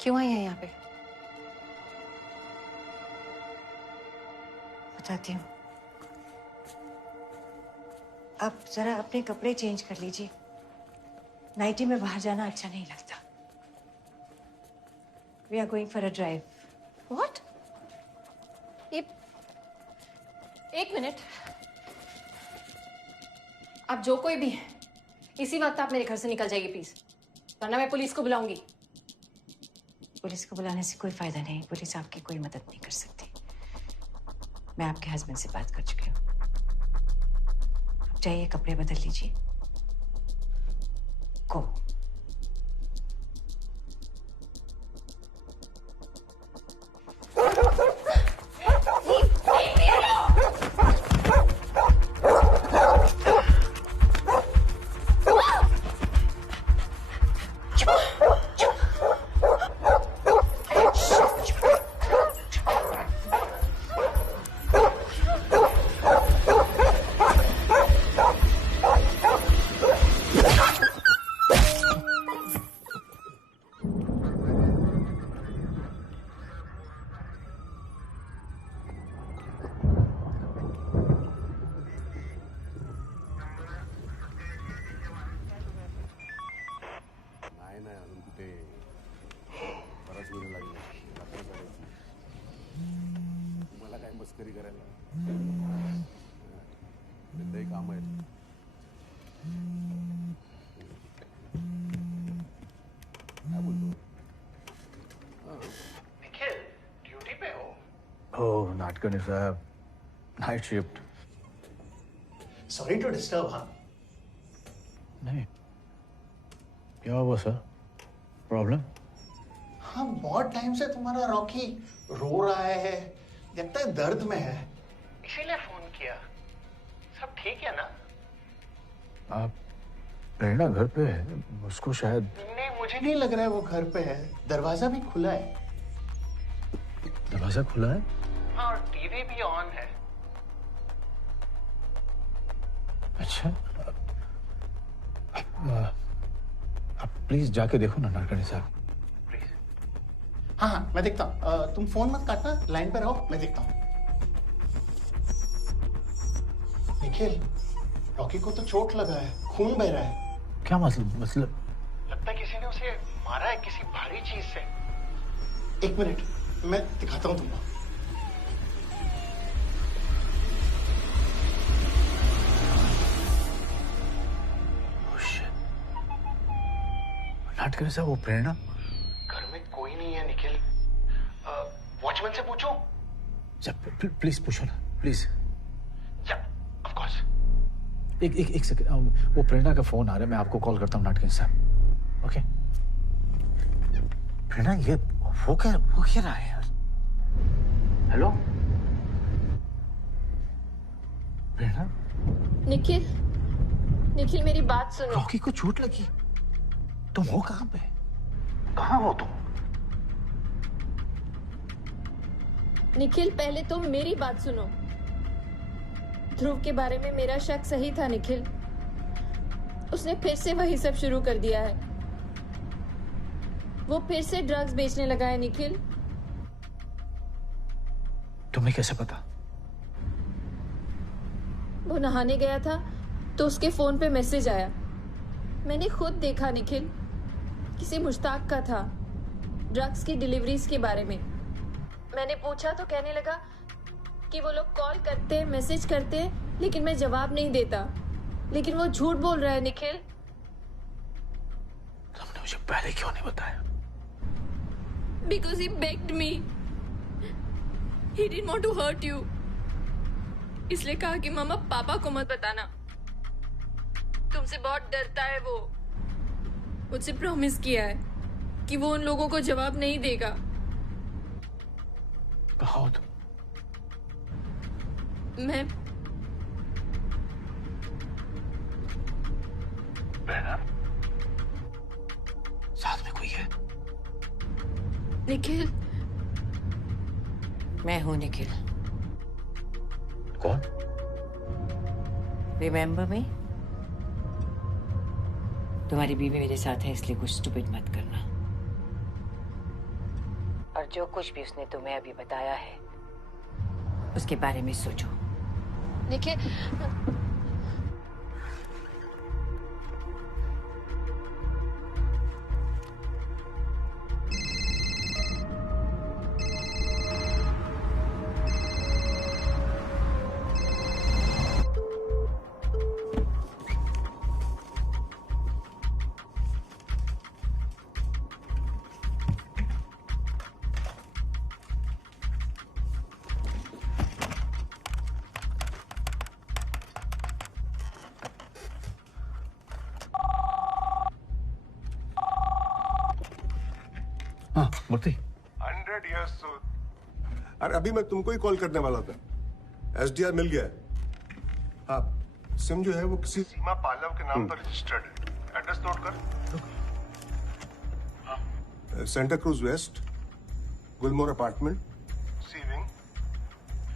क्यों आई हैं यहाँ पे? बताती हूँ। अब जरा अपने कपड़े चेंज कर लीजिए। नाइटी में बाहर जाना अच्छा नहीं लगता। We are going for a drive. What? एक मिनट। आप जो कोई भी हैं, इसी वक्त आप मेरे घर से निकल जाइए प्लीज, वरना मैं पुलिस को बुलाऊंगी। पुलिस को बुलाने से कोई फायदा नहीं। पुलिस आपकी कोई मदद नहीं कर सकती। मैं आपके हस्बैंड से बात कर चुकी हूँ। अब जाइए, कपड़े बदल लीजिए। गो। नाही अजून कुठे बराच वेळ लागेल. रात्र साडेतीन. तुम्हाला काय मस्करी करायला त्यांचंही काम आहे. काय बोलतो? निखिल ड्यूटी पे हो? Oh, नाटकर्णी साहब, night shift. Sorry to disturb. हाँ नहीं, क्या हुआ सर? प्रॉब्लम? हाँ, बहुत टाइम से तुम्हारा रॉकी रो रहा है, लगता है दर्द में है, इसीलिए फोन किया. सब ठीक है ना? आप प्रेरणा घर पे है, उसको शायद. नहीं, मुझे नहीं लग रहा है वो घर पे है. दरवाजा भी खुला है. दरवाजा खुला है? हाँ, और टीवी भी ऑन है. अच्छा, आप प्लीज जाके देखो ना नाटकर्णी साहब. हाँ हाँ, मैं देखता हूँ. तुम फोन मत काटना, लाइन पे रहो, मैं देखता हूँ. निखिल, रॉकी को तो चोट लगा है, खून बह रहा है. क्या मतलब? लगता है किसी ने उसे मारा है किसी भारी चीज से. एक मिनट, मैं दिखाता हूँ तुमको. नाटकर्णी साहब, वो प्रेरणा घर में कोई नहीं है निखिल. वॉचमैन से पूछो. प्लीज पूछो ना, प्लीज. Of course. एक सेकंड, वो प्रेरणा का फोन आ रहा है, मैं आपको कॉल करता हूँ नाटकर्णी साहब. ओके. प्रेरणा, ये वो क्या रहा है यार? हेलो प्रेरणा. निखिल मेरी बात सुनो. रॉकी को चोट लगी. तुम हो कहाँ पे? कहाँ हो तुम? निखिल, पहले तुम मेरी बात सुनो. ध्रुव के बारे में मेरा शक सही था निखिल. उसने फिर से वही सब शुरू कर दिया है. वो फिर से ड्रग्स बेचने लगा है निखिल. तुम्हें कैसे पता? वो नहाने गया था तो उसके फोन पे मैसेज आया. मैंने खुद देखा निखिल. किसी मुश्ताक का था, ड्रग्स की डिलीवरीज के बारे में. मैंने पूछा तो कहने लगा कि वो लोग कॉल करते हैं, मैसेज करते हैं, लेकिन मैं जवाब नहीं देता. लेकिन वो झूठ बोल रहा है निखिल. तुमने मुझे पहले क्यों नहीं बताया? Because he begged me. He didn't want to hurt you. इसलिए कहा कि मामा पापा को मत बताना. तुमसे बहुत डरता है वो. मुझसे प्रॉमिस किया है कि वो उन लोगों को जवाब नहीं देगा. कहाँ हो तुम? मैं बहना, साथ में कोई है? निखिल. मैं हूं निखिल. कौन? Remember me? तुम्हारी बीवी मेरे साथ है, इसलिए कुछ स्टूपिड मत करना. और जो कुछ भी उसने तुम्हें अभी बताया है उसके बारे में सोचो. निखिल, हाँ मूर्ति. 100 years. अरे अभी मैं तुमको ही कॉल करने वाला था. SDR मिल गया है. हाँ, सिम जो है वो किसी सीमा पालव के नाम पर रजिस्टर्ड है. एड्रेस नोट कर. Santacruz west, Gulmor apartment, C wing,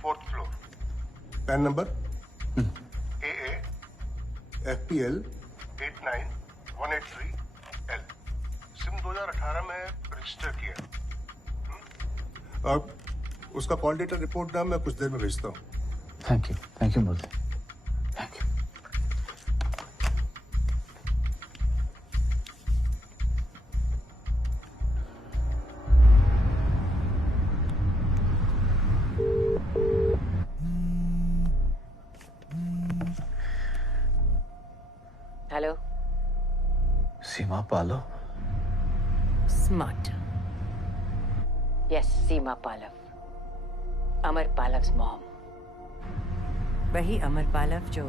4th floor. PAN number AA FPL 89183L. SIM 2018 में रजिस्टर किया. और उसका कॉल डेटा रिपोर्ट नाम मैं कुछ देर में भेजता हूँ. Thank you Murthy. Thank you. Seema पालो। स्मार्ट। यस, सीमा पालव, अमर पालव्स मॉम। वही अमर पालव जो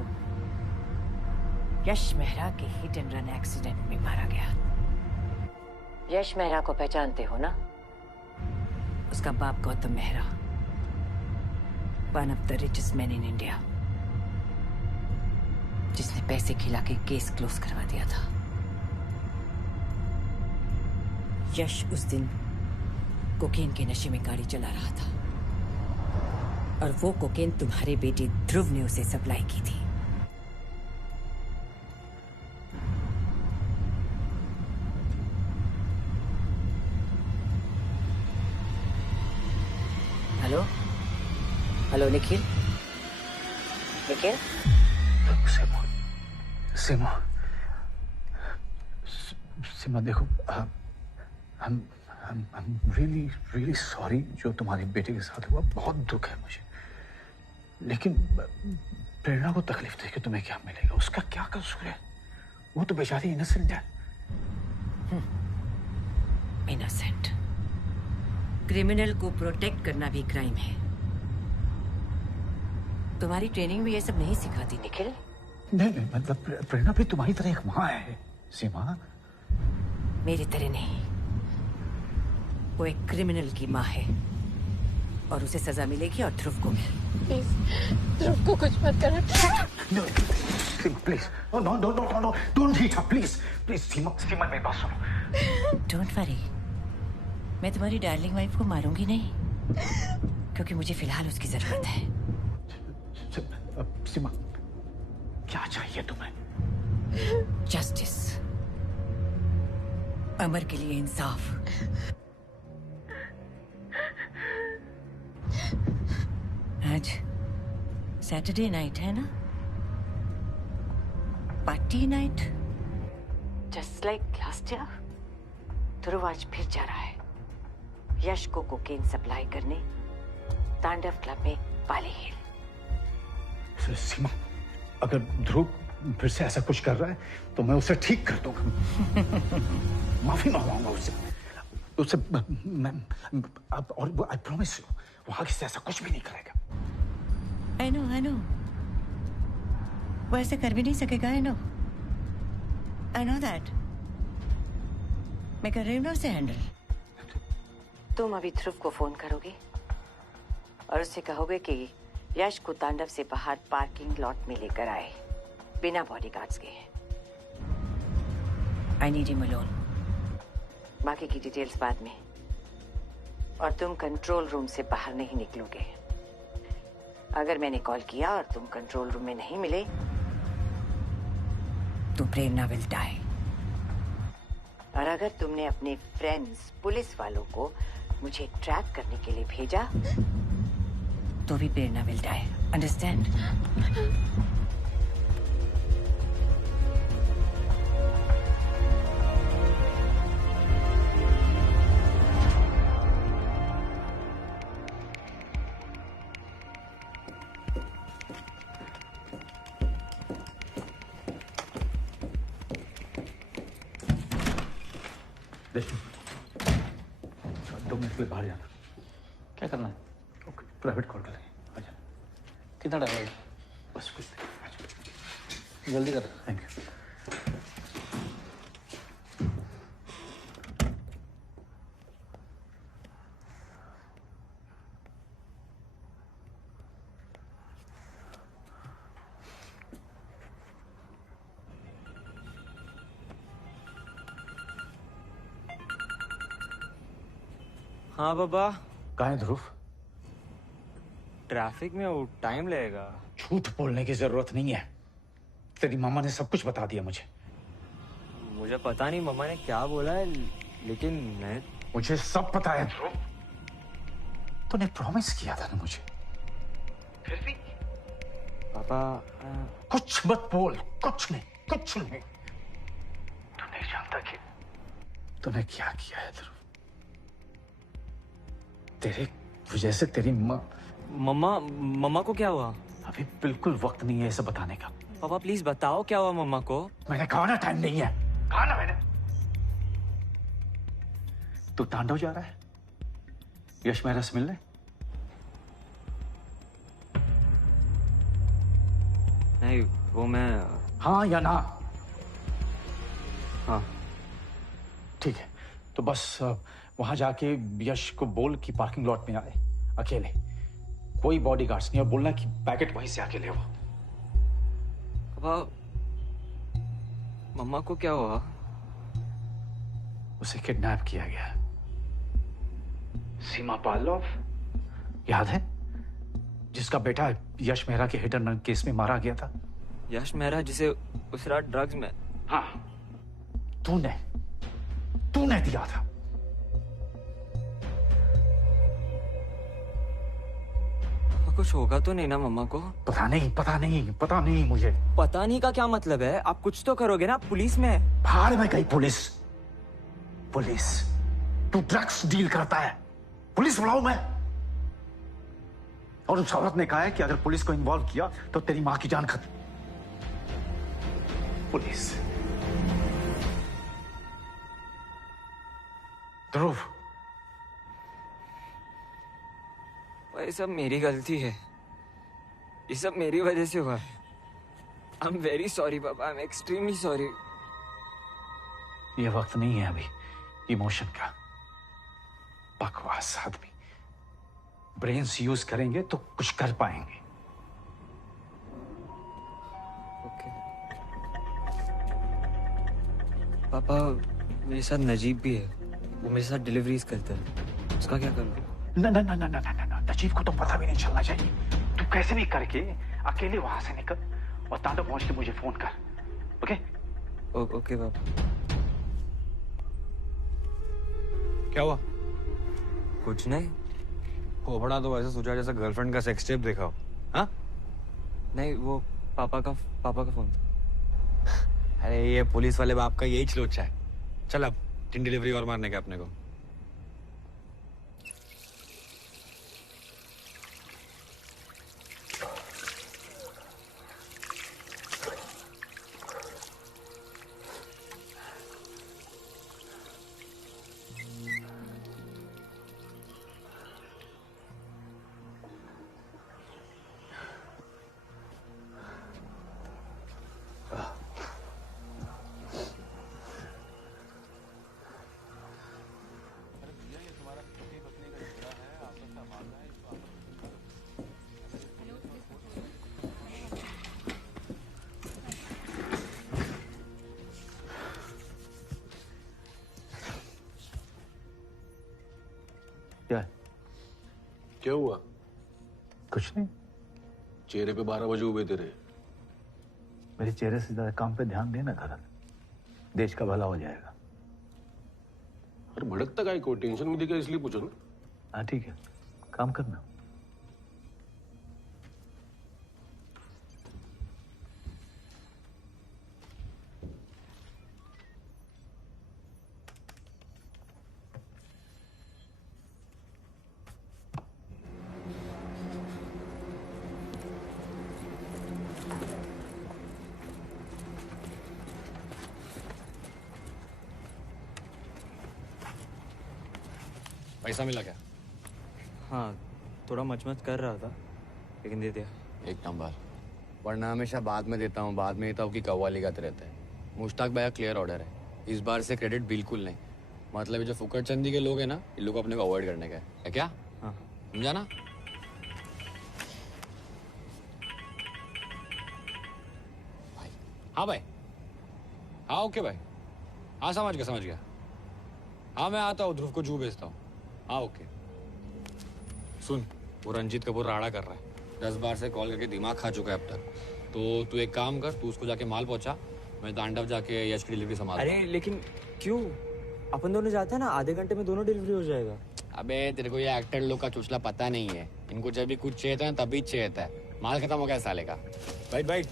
यश मेहरा के हिट एंड रन एक्सीडेंट में मारा गया। यश मेहरा को पहचानते हो ना? उसका बाप Gautam Mehra, one of the richest man in India, जिसने पैसे खिला के केस क्लोज करवा दिया था। यश उस दिन कोकेन के नशे में गाड़ी चला रहा था और वो कोकेन तुम्हारे बेटे ध्रुव ने उसे सप्लाई की थी। Hello hello Nikhil, Nikhil. सीमा, सीमा, सीमा देखो, हम रियली सॉरी जो तुम्हारे बेटे के साथ हुआ। बहुत दुख है मुझे, लेकिन प्रेरणा को तकलीफ दे के तुम्हें क्या मिलेगा? उसका क्या कसूर है? वो तो बेचारी इनोसेंट है। इनोसेंट? क्रिमिनल को प्रोटेक्ट करना भी क्राइम है। तुम्हारी ट्रेनिंग में ये सब नहीं सिखाती निखिल। नहीं, मतलब प्रेरणा भी तुम्हारी तरह एक माँ है सीमा। मेरी तरह नहीं, वो एक क्रिमिनल की माँ है और उसे सजा मिलेगी और ध्रुव को भी। प्लीज ध्रुव को कुछ मत करना। No, Seema please, no, don't hit her, please, सीमा मेरी बात सुनो। डोंट वरी, मैं तुम्हारी डार्लिंग वाइफ को मारूंगी नहीं, क्योंकि मुझे फिलहाल उसकी जरूरत है। सीमा, क्या चाहिए तुम्हें? जस्टिस, अमर के लिए इंसाफ। आज सैटरडे नाइट है ना? Party night, just like last year. Dhruv आज फिर जा रहा है यश को कोकेन सप्लाई करने तांडव क्लब में पाली हिल। सीमा, अगर ध्रुव फिर से ऐसा कुछ कर रहा है तो मैं उसे ठीक कर दूंगा। माफी मांगूंगा उससे मैं और आई प्रॉमिस यू, वो आगे से ऐसा कुछ भी नहीं करेगा। आई नो वो ऐसे कर भी नहीं सकेगा। I know that. मैं कर रही हूँ ना उसे हैंडल। तुम अभी ध्रुव को फोन करोगे और उससे कहोगे कि यश को तांडव से बाहर पार्किंग लॉट में लेकर आए बिना बॉडीगार्ड्स के। I need him alone. बाकी की डिटेल्स बाद में। और तुम कंट्रोल रूम से बाहर नहीं निकलोगे। अगर मैंने कॉल किया और तुम कंट्रोल रूम में नहीं मिले तो प्रेरणा विल डाई। और अगर तुमने अपने फ्रेंड्स पुलिस वालों को मुझे ट्रैक करने के लिए भेजा तो भी प्रेरणा विल डाई। अंडरस्टैंड? दो मिनट के लिए बाहर जाना। क्या करना है? ओके, प्राइवेट कॉल कर लेंगे। आजा। कितना टाइम है? बस कुछ नहीं। जल्दी कर। Thank you. हाँ बाबा। कहाँ है ध्रुव? ट्रैफिक में वो टाइम लगेगा। झूठ बोलने की जरूरत नहीं है। तेरी मामा ने सब कुछ बता दिया मुझे। मुझे पता नहीं मम्मा ने क्या बोला है, लेकिन मैं मुझे सब पता है ध्रुव। तूने प्रॉमिस किया था ना मुझे। फिर भी पापा कुछ मत बोल। कुछ नहीं, कुछ नहीं। तू नहीं जानता कि तूने क्या किया है ध्रुव। तेरे वजह से तेरी मम्मा को क्या हुआ? अभी बिल्कुल वक्त नहीं है इसे बताने का। पापा प्लीज बताओ क्या हुआ मम्मा को। मैंने कहा ना टाइम नहीं है। कहा ना मैंने। तू तांडव जा रहा है यश मेहरा से मिलने? नहीं, वो मैं... हाँ या ना? हाँ। ठीक है, तो बस वहां जाके यश को बोल कि पार्किंग लॉट में आए अकेले, कोई बॉडीगार्ड्स नहीं, और बोलना कि पैकेट वहीं से आके ले वो। अब मम्मा को क्या हुआ? उसे किडनैप किया गया। सीमा पालव, याद है? जिसका बेटा यश मेहरा के हिट एंड रन केस में मारा गया था। यश मेहरा जिसे उस रात ड्रग्स में... हाँ, तूने दिया था। कुछ होगा तो नहीं ना मम्मा को? पता नहीं मुझे। पता नहीं का क्या मतलब है? आप कुछ तो करोगे ना, पुलिस में। भाड़ में गई पुलिस। तू ड्रग्स डील करता है, पुलिस बुलाऊं मैं? और उस औरत ने कहा है कि अगर पुलिस को इन्वॉल्व किया तो तेरी मां की जान खत्म। पुलिस। ध्रुव, ये सब मेरी गलती है, ये सब मेरी वजह से हुआ है। आई एम वेरी सॉरी पापा, आई एम एक्सट्रीमली सॉरी। ये वक्त नहीं है अभी इमोशन का। बकवास आदमी। ब्रेन्स यूज करेंगे तो कुछ कर पाएंगे। ओके। पापा, मेरे साथ नजीब भी है, वो मेरे साथ डिलीवरीज करता है, उसका क्या करूं? ना, नजीब को तो पता भी नहीं चलना चाहिए। तू कैसे भी करके अकेले वहां से निकल और तांडव पहुंच के मुझे फोन कर। ओके? ओके पापा। क्या हुआ? कुछ नहीं। फोफड़ा तो वैसे सोचा जैसे गर्लफ्रेंड का सेक्स टेप देखा हो। हाँ? नहीं, वो पापा का फोन था। अरे ये पुलिस वाले बाप का यही चलोचा है। चल अब टिन डिलीवरी और मारने का अपने को। क्या हुआ? कुछ नहीं। चेहरे पे 12 बजे हुए तेरे। मेरे चेहरे से ज्यादा काम पे ध्यान देना करत, देश का भला हो जाएगा। अरे भड़कता काय को? टेंशन में दिखा इसलिए पूछो ना। हाँ ठीक है, काम करना। पैसा मिला क्या? हाँ, थोड़ा मचमच कर रहा था, लेकिन दे दिया। एक नंबर। वरना हमेशा बाद में देता हूँ, बाद में देता हूँ कि कव्वाली गाते रहते हैं। मुश्ताक भाई का क्लियर ऑर्डर है, इस बार से क्रेडिट बिल्कुल नहीं। मतलब ये जो फुकट चंदी के लोग हैं ना, इन लोग को अपने को अवॉइड करने का है क्या? हाँ, समझा ना? भाई हाँ भाई, हाँ ओके भाई, हाँ समझ गया। हाँ मैं आता हूँ, ध्रुव को जू भेजता हूँ। हाँ ओके। सुन, वो रंजीत कपूर राड़ा कर रहा है, 10 बार से कॉल करके दिमाग खा चुका है अब तक। तो तू एक काम कर, तू उसको जाके माल पहुंचा, मैं तांडव जाके यश की डिलीवरी संभाल। अरे लेकिन क्यों? अपन दोनों जाते हैं ना, आधे घंटे में दोनों डिलीवरी हो जाएगा। अबे तेरे को ये एक्टर लोग का चुचला पता नहीं है, इनको जब भी कुछ चाहिए था तभी चाहिए था। माल खत्म हो गया साले का। बैठ।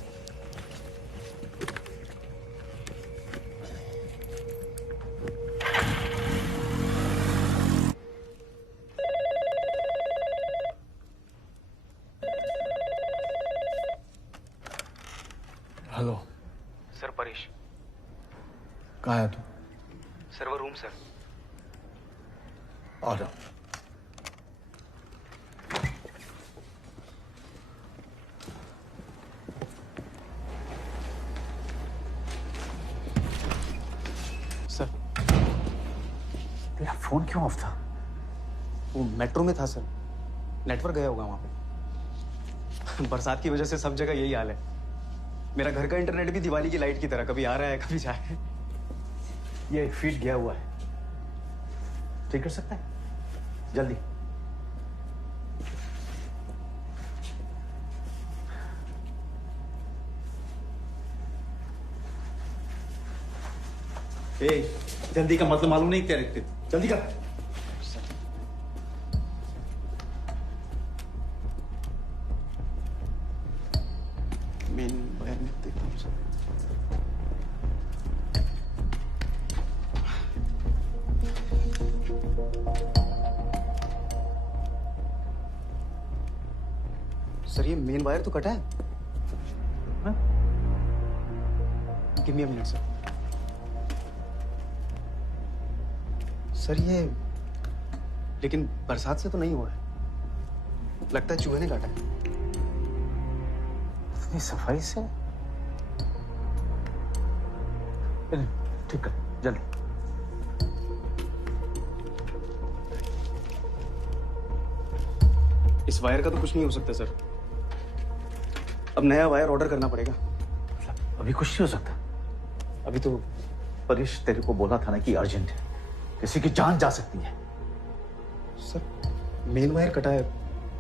Hello sir, Paresh. कहाँ है तू? सर वो रूम सर। आ जाओ। सर तेरा फोन क्यों ऑफ था? वो मेट्रो में था सर, नेटवर्क गया होगा वहां पे। बरसात की वजह से सब जगह यही हाल है। मेरा घर का इंटरनेट भी दिवाली की लाइट की तरह, कभी आ रहा है कभी जा रहा है। ये फीड गया हुआ है, ठीक कर सकता है? जल्दी। जल्दी का मतलब मालूम नहीं क्या रखते, जल्दी कर। मेन वायर में देखता हूँ सर। सर ये मेन वायर तो कटा है। Give me a minute sir. Sir ये लेकिन बरसात से तो नहीं हुआ है, लगता है चूहे ने काटा है। इतनी सफाई से? ठीक है, जल्दी। इस वायर का तो कुछ नहीं हो सकता सर, अब नया वायर ऑर्डर करना पड़ेगा। अभी कुछ नहीं हो सकता? अभी तो परेश तेरे को बोला था ना कि अर्जेंट है, किसी की जान जा सकती है। सर मेन वायर कटा है,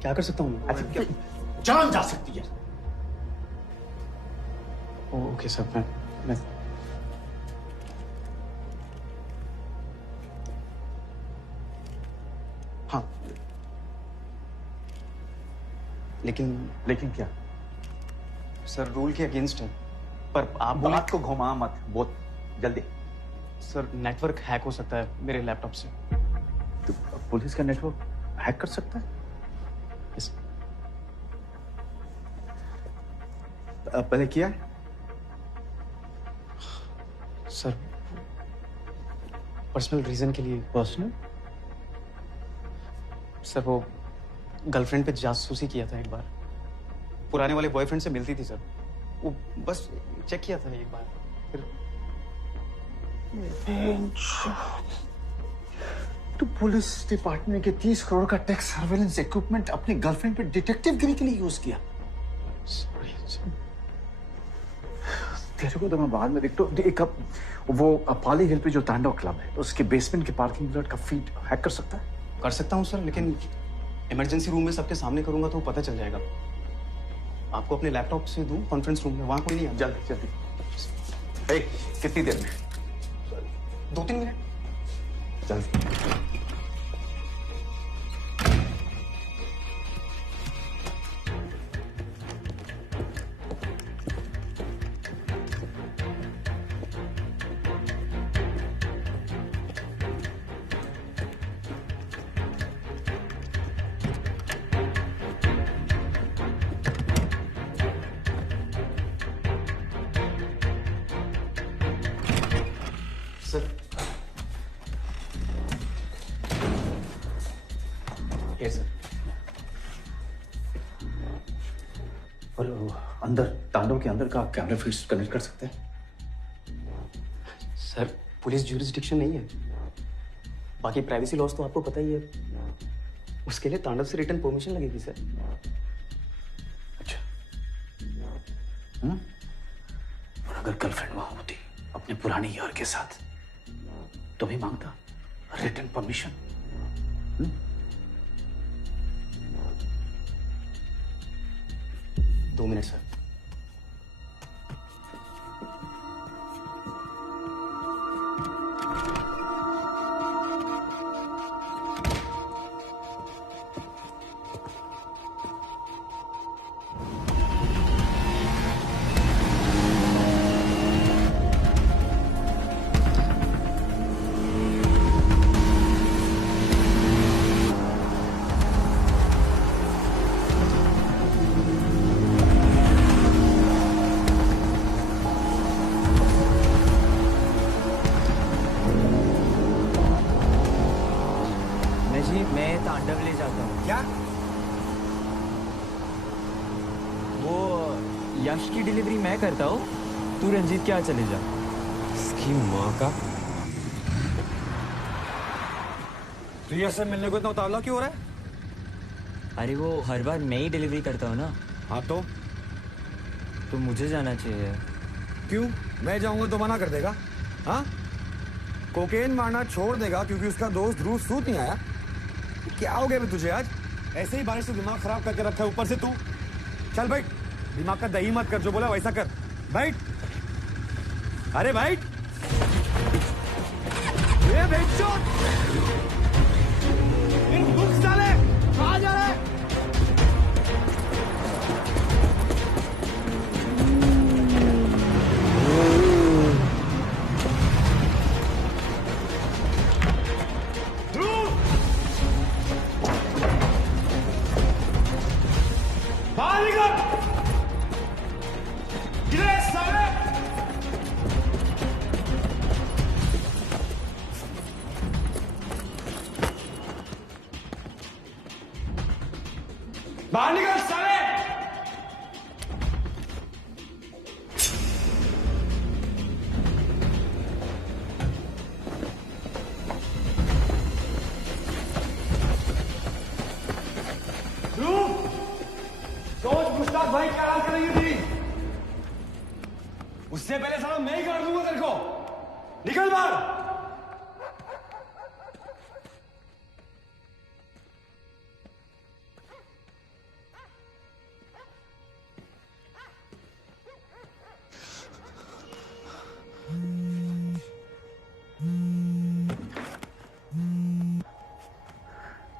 क्या कर सकता हूँ? जान जा सकती है। ओके सर, मैं हाँ, लेकिन क्या? सर रूल के अगेंस्ट है, पर आप बात को घुमा मत, बहुत जल्दी। सर नेटवर्क हैक हो सकता है मेरे लैपटॉप से। तो पुलिस का नेटवर्क हैक कर सकता है? यस। पहले किया है? सर पर्सनल रीजन के लिए। पर्सनल? सर वो गर्लफ्रेंड पे जासूसी किया था एक बार, पुराने वाले बॉयफ्रेंड से मिलती थी सर, वो बस चेक किया था एक बार, फिर तो पुलिस डिपार्टमेंट के 30 करोड़ का टैक्स सर्वेलेंस इक्विपमेंट अपनी गर्लफ्रेंड पे डिटेक्टिव गिरी के लिए यूज किया। Sorry sir. तेरे को तो मैं बाद में देख तो एक वो पाली हिल पे जो तांडव क्लब है उसके बेसमेंट के पार्किंग लॉट का फीड हैक कर सकता है? कर सकता हूँ सर, लेकिन इमरजेंसी रूम में सबके सामने करूंगा तो पता चल जाएगा। आपको अपने लैपटॉप से दूं कॉन्फ्रेंस रूम में, वहां कोई नहीं है। जल्दी जल्दी। कितनी देर में? 2-3 मिनट। जल्दी। और अंदर तांडव के अंदर का कैमरा फीड्स कनेक्ट कर सकते हैं? सर पुलिस ज्यूरिसडिक्शन नहीं है, बाकी प्राइवेसी लॉस तो आपको पता ही है, उसके लिए तांडव से रिटर्न परमिशन लगेगी सर। अच्छा। अगर गर्लफ्रेंड वहां होती अपने पुराने यार के साथ तो भी मांगता रिटर्न परमिशन? 2 minute sir. जी मैं तांडव ले जाता हूँ। क्या? वो यश की डिलीवरी मैं करता हूँ, तू रंजीत क्या चले जा। इसकी माँ का। रिया से मिलने को इतना उतावला क्यों हो रहा है? अरे वो हर बार मैं ही डिलीवरी करता हूँ ना। हाँ तो मुझे जाना चाहिए। क्यों? मैं जाऊंगा तो मना कर देगा? हाँ, कोकेन मारना छोड़ देगा क्योंकि उसका दोस्त ध्रुव सूत नहीं आया। क्या हो गया तुझे आज? ऐसे ही बारिश से दिमाग खराब करके रखा है, ऊपर से तू। चल बैठ, दिमाग का दही मत कर, जो बोला वैसा कर। बैठ, अरे बैठ। ये बैठ चोट, इन बुक्स डाले, कहाँ जा रहे? बाहर निकल! किधर साले? बाहर निकल साले! ध्रुव! सोच मुश्ताक भाई क्या हाल करेंगे तेरी? उससे पहले साला मैं ही कर दूंगा तेरे को। निकल बाहर।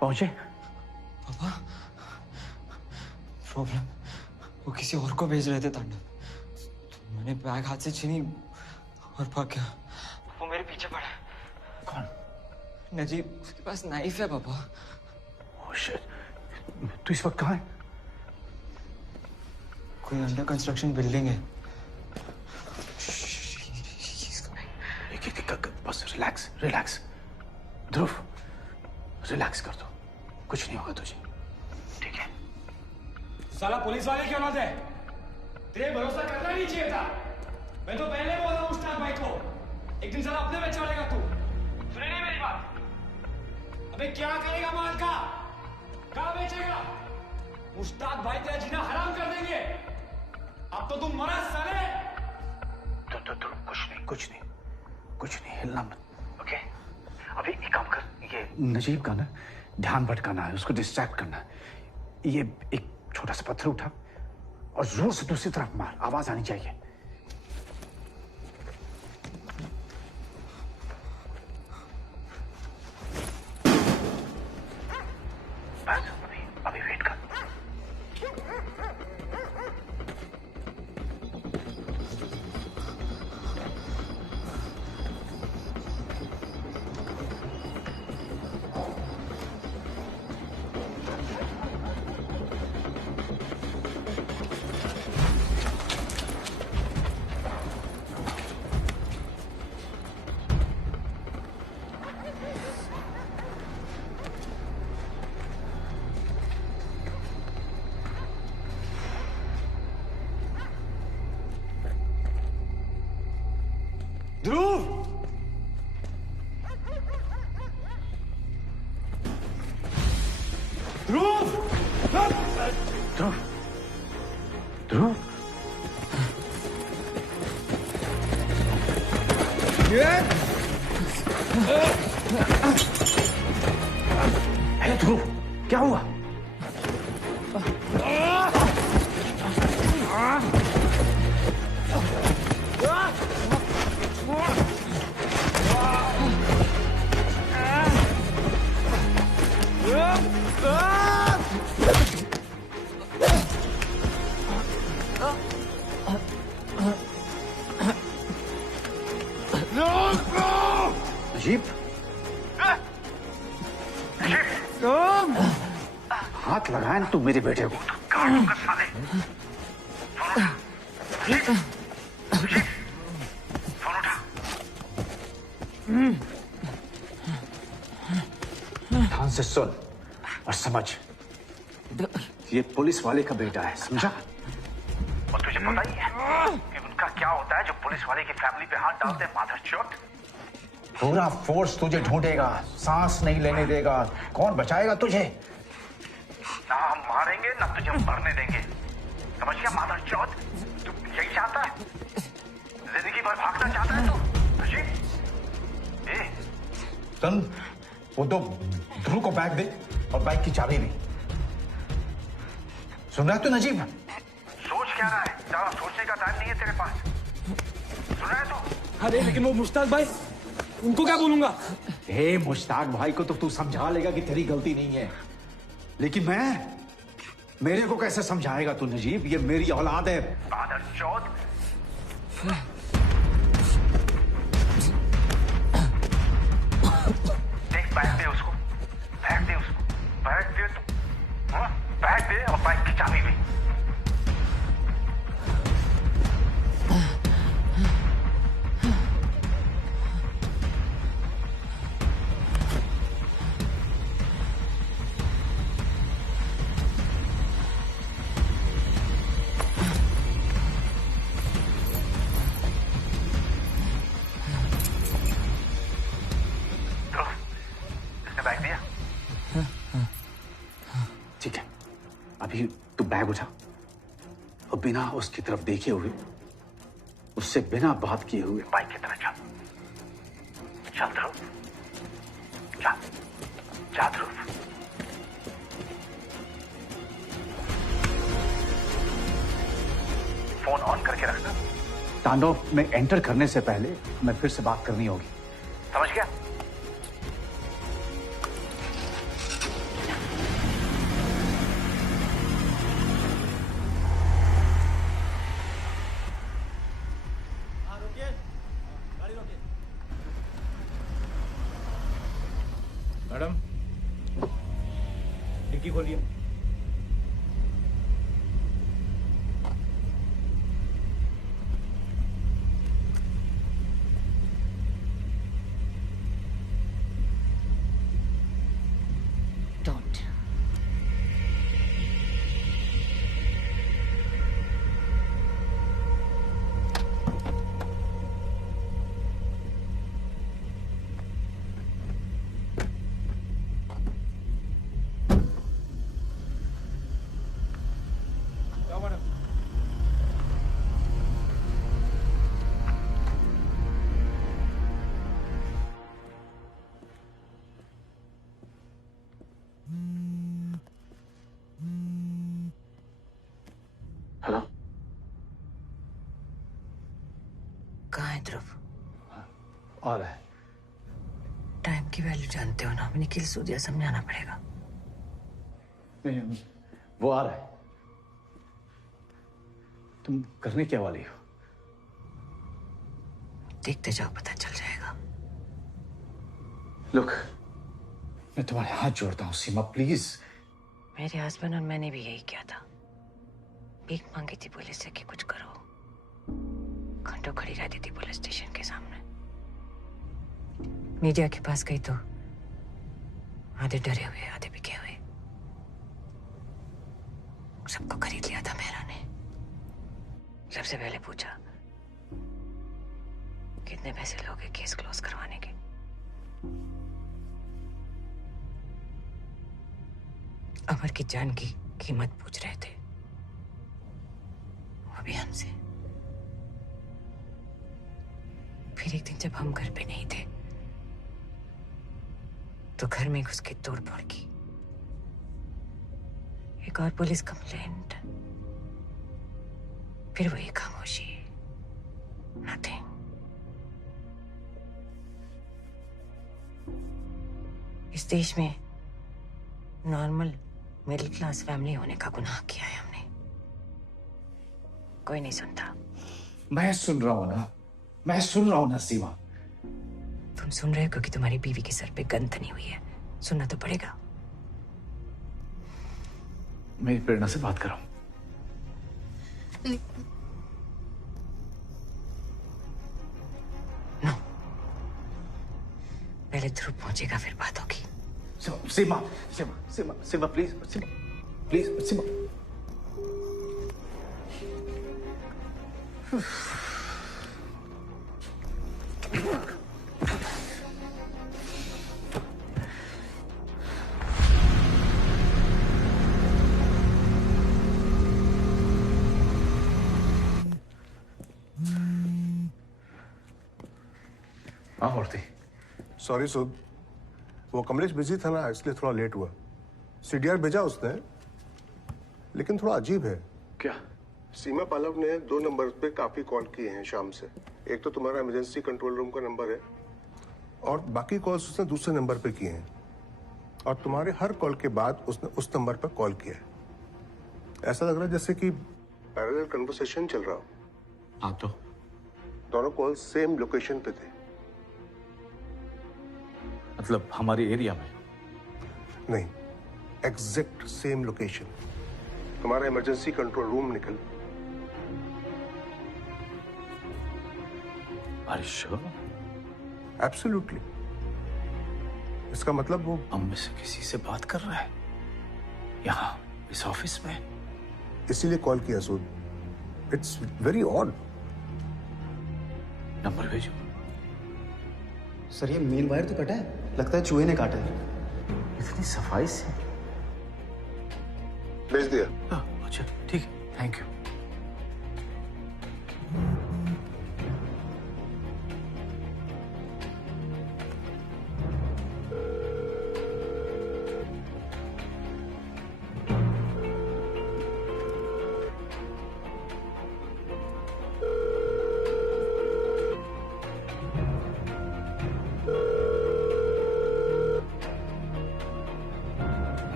पहुंचे? पापा, प्रॉब्लम, वो किसी और को भेज रहे थे तांडव। तो मैंने बैग हाथ से छीनी और भाग गया। वो मेरे पीछे पड़ा। कौन? नजीब, उसके पास नाइफ है पापा। ओह शिट, तू इस वक्त कहाँ है? कोई अंडर कंस्ट्रक्शन बिल्डिंग है। बस रिलैक्स रिलैक्स। ध्रुव, रिलैक्स कर दो, कुछ नहीं होगा तुझे, ठीक है? साला पुलिस वाले क्यों ना थे? तेरे भरोसा करना नहीं चाहिए था। मैं तो पहले बोला मुश्ताक भाई को, एक दिन साला अपने में चलेगा तू। सुने नहीं मेरी बात? अबे क्या करेगा माल का? कहाँ बेचेगा? मुश्ताक भाई तेरा जीना हराम कर देंगे। अब तो तुम मरा साले। तो कुछ नहीं, हिलना मत, ओके? अभी एक काम कर, ये नजीब का ना ध्यान भटकाना है, उसको डिस्ट्रैक्ट करना है। ये एक छोटा सा पत्थर उठा और जोर से दूसरी तरफ मार, आवाज आनी चाहिए। बस अभी वेट कर। ध्रुव! ध्रुव! ध्रुव! ध्रुव! अरे ध्रुव, क्या हुआ? नजीब, हाथ लगाए ना तू मेरे बेटे को, काटूंगा साले। फोन उठा। ध्यान से सुन और समझ, ये पुलिस वाले का बेटा है, समझा? और तुझे पता ही है कि उनका क्या होता है जो पुलिस वाले की फैमिली पे हाथ डालते हैं, मादरचोद। पूरा फोर्स तुझे ढूंढेगा, सांस नहीं लेने देगा। कौन बचाएगा तुझे? ना हम मारेंगे ना तुझे मरने देंगे, समझ गया मादरचोद? तू यही चाहता है? जिंदगी भर भागना चाहता है तू? सुन, वो दो ध्रुव को बैग दे और बाइक की चाबी भी। सुन रहा है तू नजीब? सोच क्या रहा है? ज्यादा सोचने का टाइम नहीं है तेरे पास, सुन रहा है तू? अरे लेकिन वो मुश्ताक भाई, उनको क्या बोलूंगा? हे मुश्ताक भाई को तो तू समझा लेगा कि तेरी गलती नहीं है, लेकिन मेरे को कैसे समझाएगा तू नजीब? ये मेरी औलाद है। मादरचोद, देख बैग दे उसको, बैग दे उसको, बैग दे तू, बैग दे और बाइक की चाबी भी। ठीक है, अभी तू बैग उठा और बिना उसकी तरफ देखे हुए, उससे बिना बात किए हुए बाइक की तरफ चल, चल ध्रुव, चल, जा ध्रुव। फोन ऑन करके रखना। तांडव में एंटर करने से पहले मैं फिर से बात करनी होगी, समझ गया? मैडम, डिक्की खोलिए। Don't. हेलो, कहाँ है ध्रुव? आ रहा है। टाइम की वैल्यू जानते हो ना, निखिल सूर्या समझाना पड़ेगा। नहीं, वो आ रहा है। तुम करने क्या वाली हो? देखते जाओ, पता चल जाएगा। लुक, मैं तुम्हारे हाथ जोड़ता हूँ सीमा, प्लीज। मेरे हस्बैंड और मैंने भी यही किया था, भीख मांगी थी पुलिस से कि कुछ करो। घंटों खड़ी रहती थी पुलिस स्टेशन के सामने। मीडिया के पास गई तो आधे डरे हुए आधे बिके हुए। सबको खरीद लिया था मेहरा ने। सबसे पहले पूछा कितने पैसे लोगे केस क्लोज करवाने के। अमर की जान की कीमत पूछ रहे थे, वो भी हमसे। फिर एक दिन जब हम घर पे नहीं थे तो घर में घुस के तोड़फोड़ की। एक और पुलिस कंप्लेंट, फिर वही खामोशी, नथिंग। इस देश में नॉर्मल मिडिल क्लास फैमिली होने का गुनाह किया है हमने। कोई नहीं सुनता। मैं सुन रहा हूं ना, मैं सुन रहा हूं ना सीमा। तुम सुन रहे हो क्योंकि तुम्हारी बीवी के सर पे गंध नहीं हुई है। सुनना तो पड़ेगा। मेरी प्रेरणा से बात करो। पहले ध्रुव पहुंचेगा फिर बात होगी। सीमा सीमा सीमा सीमा प्लीज सीमा प्लीज सीमा। हाँ मूर्ति। सॉरी सुध, वो कमलेश बिजी था ना, इसलिए थोड़ा लेट हुआ। सीडीआर भेजा उसने, लेकिन थोड़ा अजीब है। क्या? सीमा पालव ने 2 नंबर पे काफी कॉल किए हैं शाम से। एक तो तुम्हारा इमरजेंसी कंट्रोल रूम का नंबर है और बाकी कॉल्स उसने दूसरे नंबर पे किए हैं, और तुम्हारे हर कॉल के बाद उसने उस नंबर पर कॉल किया है। ऐसा लग रहा है जैसे कि पैरेलल कन्वर्सेशन चल रहा हो। हाँ तो दोनों कॉल सेम लोकेशन पे थे। मतलब हमारे एरिया में? नहीं, एग्जैक्ट सेम लोकेशन। तुम्हारा इमरजेंसी कंट्रोल रूम निकल। Are you sure? एब्सोल्युटली। इसका मतलब वो हम में से किसी से बात कर रहा है यहाँ इस ऑफिस में। इसीलिए कॉल किया Sood. It's very odd. Number भेजो। सर ये मेन वायर तो कटा है, लगता है चूहे ने काटा है। इतनी सफाई से भेज दिया। अच्छा ठीक है, थैंक यू।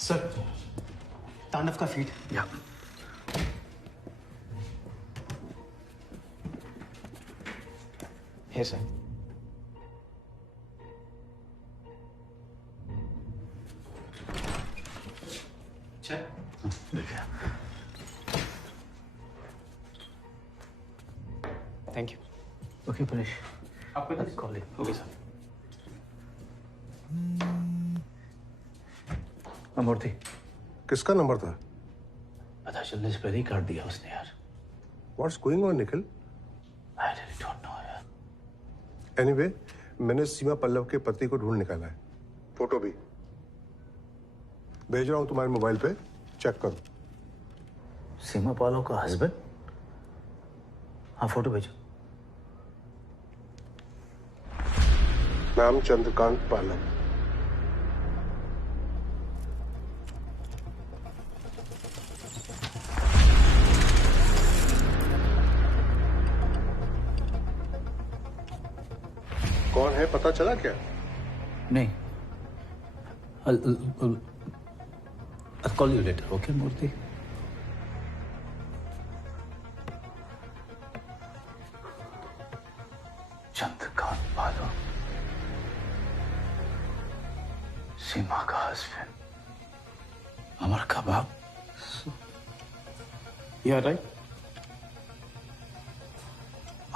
सर तांडव का फीड। या है sir. Thank you. Okay Paresh, आपको कॉल। Okay sir. मूर्ति, किसका नंबर था? पता चलने से पहले ही काट दिया उसने यार। What's going on Nikhil? I really don't know यार। एनीवे, मैंने सीमा पल्लव के पति को ढूंढ निकाला है। फोटो भी भेज रहा हूं तुम्हारे मोबाइल पे, चेक करो। सीमा पालव का हस्बैंड? हाँ फोटो भेजो। नाम चंद्रकांत पालव। कौन है पता चला क्या? नहीं। I'll call you later, okay, मूर्ति? चंद्रकांत पालव, सीमा का हस्बैंड, अमर का बाप। You are right.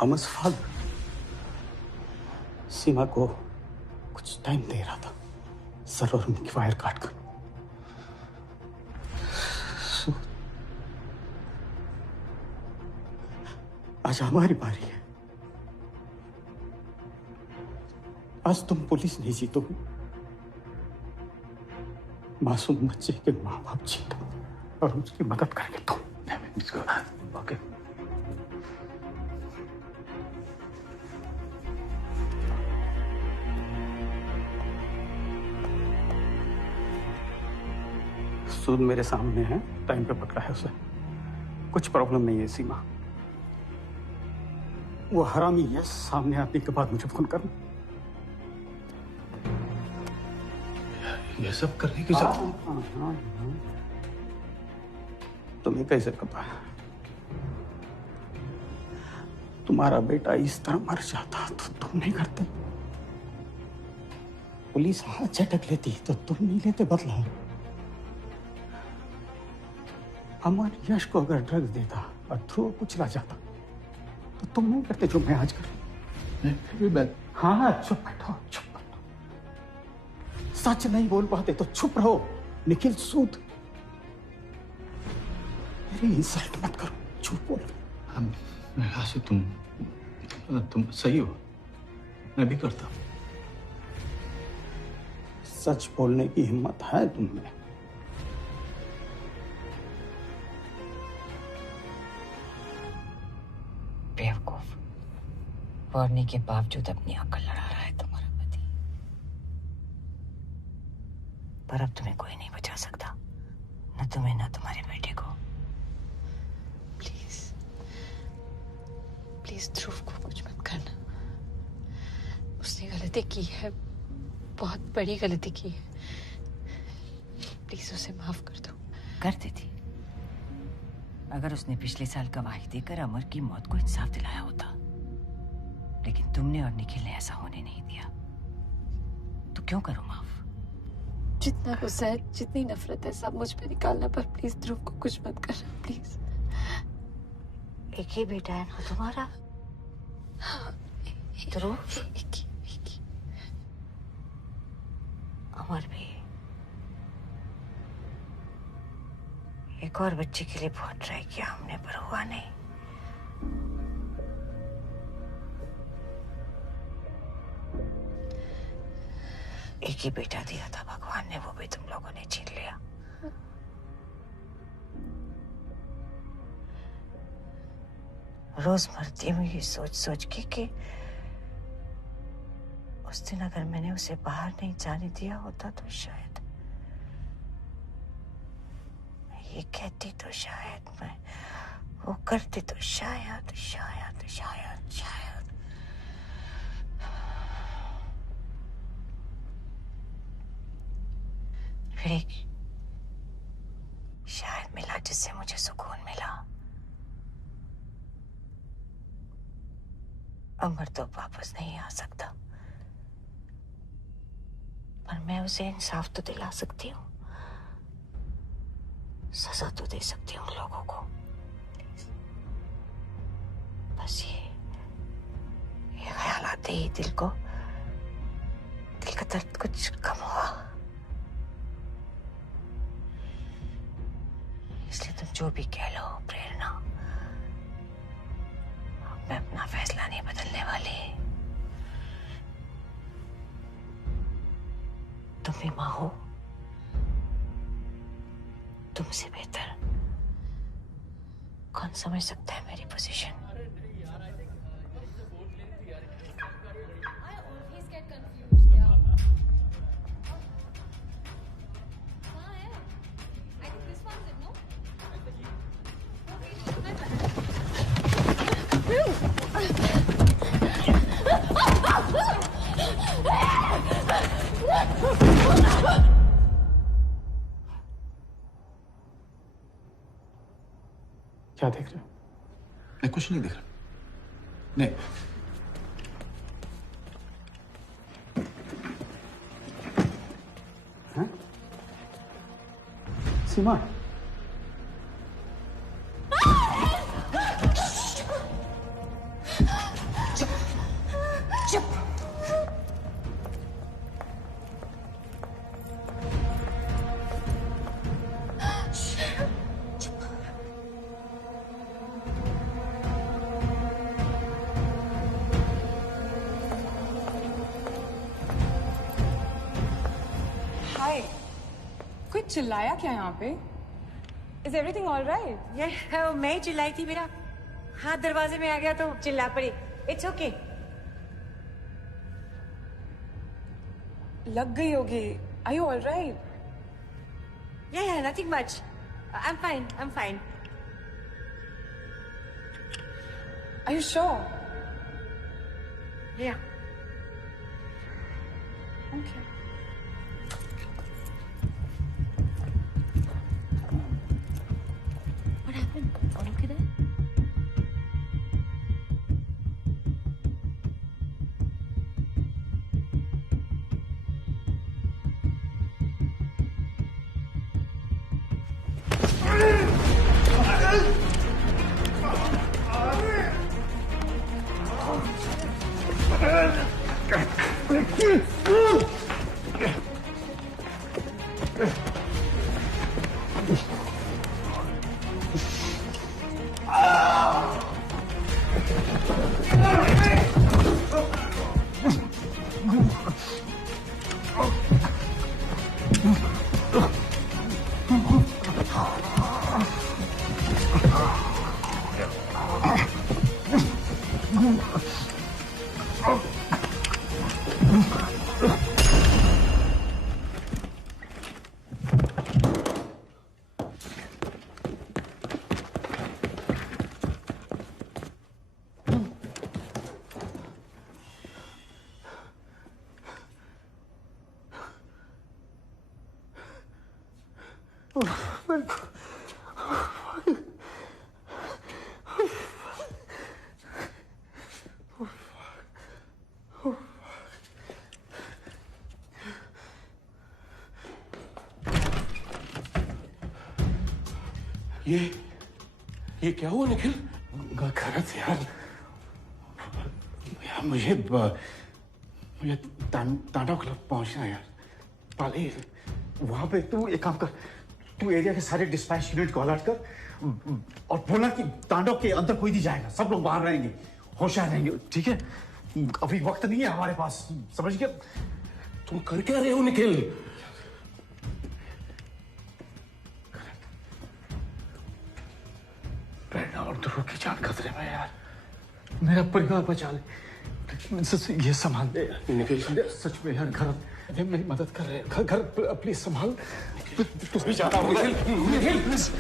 Amar's father. सीमा को कुछ टाइम दे रहा था सर, और उनकी वायर काट कर। आज हमारी बारी है। आज तुम पुलिस नहीं जीतोगे, मासूम बच्चे के माँ बाप जीतो और उसकी मदद करेंगे तुम। ओके। सूद मेरे सामने है, टाइम पे पकड़ा है उसे। कुछ प्रॉब्लम नहीं है सीमा। वो हरामी है, सामने आने के बाद मुझे फोन करना। ये सब करने की जरूरत? तुम्हें कैसे पता है? तुम्हारा बेटा इस तरह मर जाता तो तुम नहीं करते? पुलिस हाथ झटक लेती तो तुम नहीं लेते बदला? अमर यश को अगर ड्रग्स देता और ध्रुव कुचला जाता तो तुम नहीं करते जो मैं आज कर रहा हूं? हाँ, चुप बैठो, चुप बैठो। सच नहीं बोल पाते तो चुप रहो। निखिल सूद, मेरी इंसल्ट मत करो, झूठ बोलो। ऐसे तुम सही हो, मैं भी करता हूं। सच बोलने की हिम्मत है तुम में? बेवकूफ, वार्निंग के बावजूद अपनी अक्ल लड़ा रहा है तुम्हारा पति। पर अब तुम्हें कोई नहीं बचा सकता, न तुम्हें न तुम्हारे बेटे को। प्लीज प्लीज ध्रुव को कुछ मत करना। उसने गलती की है, बहुत बड़ी गलती की है। प्लीज उसे माफ कर दो। कर देती अगर उसने पिछले साल गवाही देकर अमर की मौत को इंसाफ दिलाया होता, लेकिन तुमने और निखिल ने ऐसा होने नहीं दिया। तो क्यों करो माफ? जितना गुस्सा है, जितनी नफरत है, सब मुझ पे निकालना, पर प्लीज ध्रुव को कुछ मत करना, प्लीज। एक ही बेटा है ना तुम्हारा? ध्रुव? एक ही। अमर भी एक और बच्चे के लिए बहुत ट्राई किया हमने, पर हुआ नहीं। एक ही बेटा दिया था भगवान ने, वो भी तुम लोगों ने छीन लिया। रोज मरती हूँ ये सोच सोच के कि उस दिन अगर मैंने उसे बाहर नहीं जाने दिया होता तो शायद मैं ये कहती, तो शायद मैं वो करती, तो शायद शायद शायद शायद फिर एक शायद मिला जिससे मुझे सुकून मिला। अमर तो वापस नहीं आ सकता, पर मैं उसे इंसाफ तो दिला सकती हूँ, सजा तो दे सकती हूँ लोगों को। बस ये ख्याल आते ही दिल का दर्द कुछ कम हुआ। इसलिए तुम जो भी कह लो प्रेरणा, मैं अपना फैसला नहीं बदलने वाली। तुम भी मां हो, तुमसे बेहतर कौन समझ सकता है मेरी पोजीशन? क्या देख रहे हो? मैं कुछ नहीं देख रहा। नहीं, हैं? सीमा, चुप। कोई चिल्लाया क्या यहाँ पे? Is everything all right? ये मैं ही चिल्लाई थी, मेरा हाथ दरवाजे में आ गया तो चिल्ला पड़ी। It's okay. लग गई होगी। Are you all right? Yeah, nothing much. I'm fine. I'm fine. Are you sure? Yeah. Okay. What happened? और लोग किधर? ये क्या हुआ निखिल? गलत यार, मुझे तांडव क्लब पहुंचना है यार। पाले वहां पे तू एक काम कर, तू एरिया के सारे डिस्पैच यूनिट को अलर्ट कर और बोला कि तांडव के अंदर कोई नहीं जाएगा, सब लोग बाहर रहेंगे, होशियार रहेंगे, ठीक है? अभी वक्त नहीं है हमारे पास, समझ गया? तुम कर क्या रहे हो निखिल? प्रेरणा और ध्रुव की जान खतरे में यार, मेरा परिवार बचा ले, ये संभाल दे निखिल। सच में यार, घर मेरी मदद कर रहे हैं, घर प्लीज संभाल। तू भी जाना होगा निखिल प्लीज।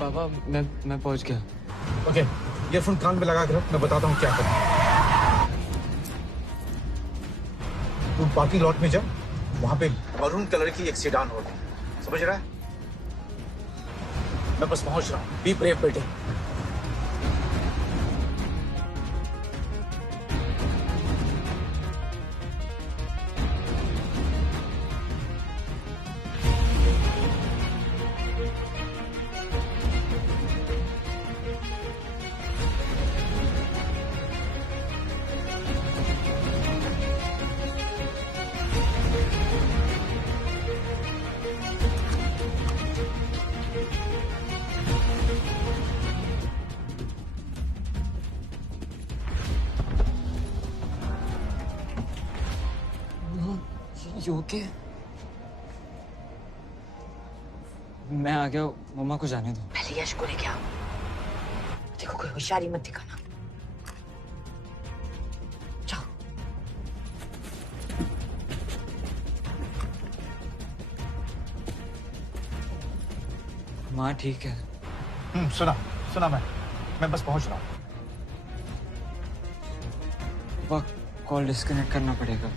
पापा मैं पहुंच गया। ओके, ईयरफोन कान में लगा के रख, मैं बताता हूँ क्या करना। तू पार्किंग लॉट में जा, वहां पे मरून कलर की एक सेडान होगी, समझ रहा है? मैं बस पहुंच रहा हूँ, बी ब्रेव बेटे। You okay? मैं आ गया, मम्मा को जाने दो। पहले यश को लेके आओ। देखो कोई होशियारी मत दिखाना। जाओ। माँ ठीक है? सुना मैं बस पहुंच रहा हूँ। कॉल डिस्कनेक्ट करना पड़ेगा,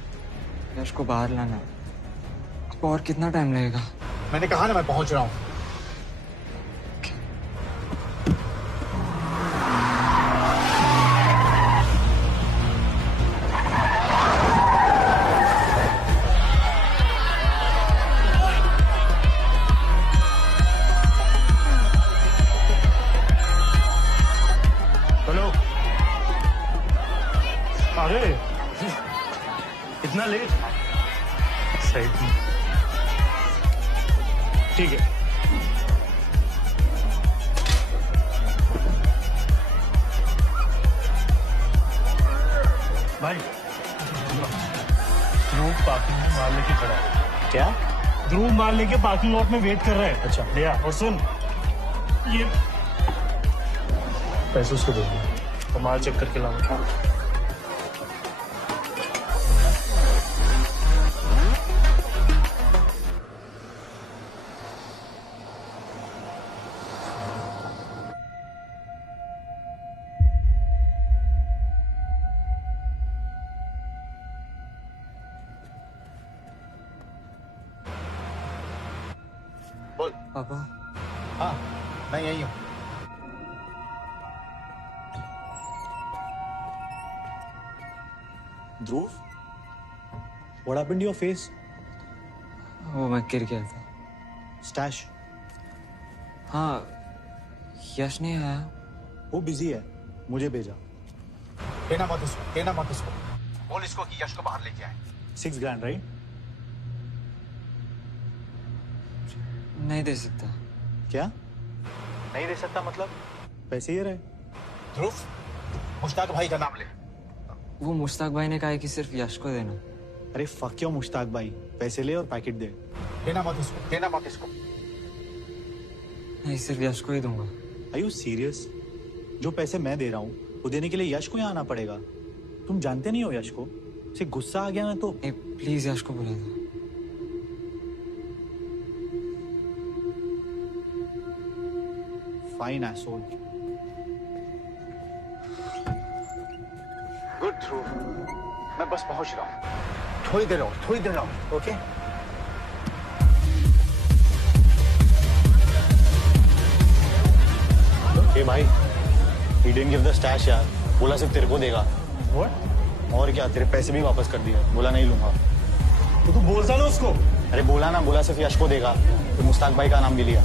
यश को बाहर लाना। अब और कितना टाइम लगेगा? मैंने कहा ना मैं पहुंच रहा हूँ। हेलो, अरे इतना लेट? सही, ठीक है। भाई ध्रुव पार्किंग में माल लेके खड़ा है। क्या? ध्रुव माल लेके पार्किंग लॉट में वेट कर रहा है। अच्छा भैया, और सुन, ये पैसे उसको दे दो और माल चेक करके लाऊंगा। पापा हाँ मैं यही हूँ। ध्रुव, what happened to your face? वो मैं गिर गया था। स्टैश? हाँ, यश नहीं आया। वो बिजी है, मुझे भेजा। कहना मत उसको। बोल इसको कि यश को बाहर लेके आए। 6 grand, right? नहीं दे सकता। क्या? नहीं दे सकता मतलब? पैसे ये रहे। ध्रुव, मुश्ताक भाई का नाम ले। वो मुश्ताक भाई ने कहा है कि सिर्फ यश को देना। अरे फक क्यों मुश्ताक भाई, पैसे ले और पैकेट दे। कहना मत इसको। नहीं, सिर्फ यश को ही दूंगा। Are you serious? जो पैसे मैं दे रहा हूँ वो देने के लिए यश को यहाँ आना पड़ेगा। तुम जानते नहीं हो यश को, उसे गुस्सा आ गया ना तो। प्लीज यश को बुला दो। Fine asshole. गुड ध्रुव, मैं बस पहुंच रहा हूँ। थोड़ी देर और, ओके? ए भाई, he didn't give the stash यार, बोला सिर्फ तेरे को देगा। What? और क्या, तेरे पैसे भी वापस कर दिए, बोला नहीं लूंगा। तो तू बोलता ना उसको। अरे बोला सिर्फ यश को देगा, तो मुश्ताक भाई का नाम भी लिया।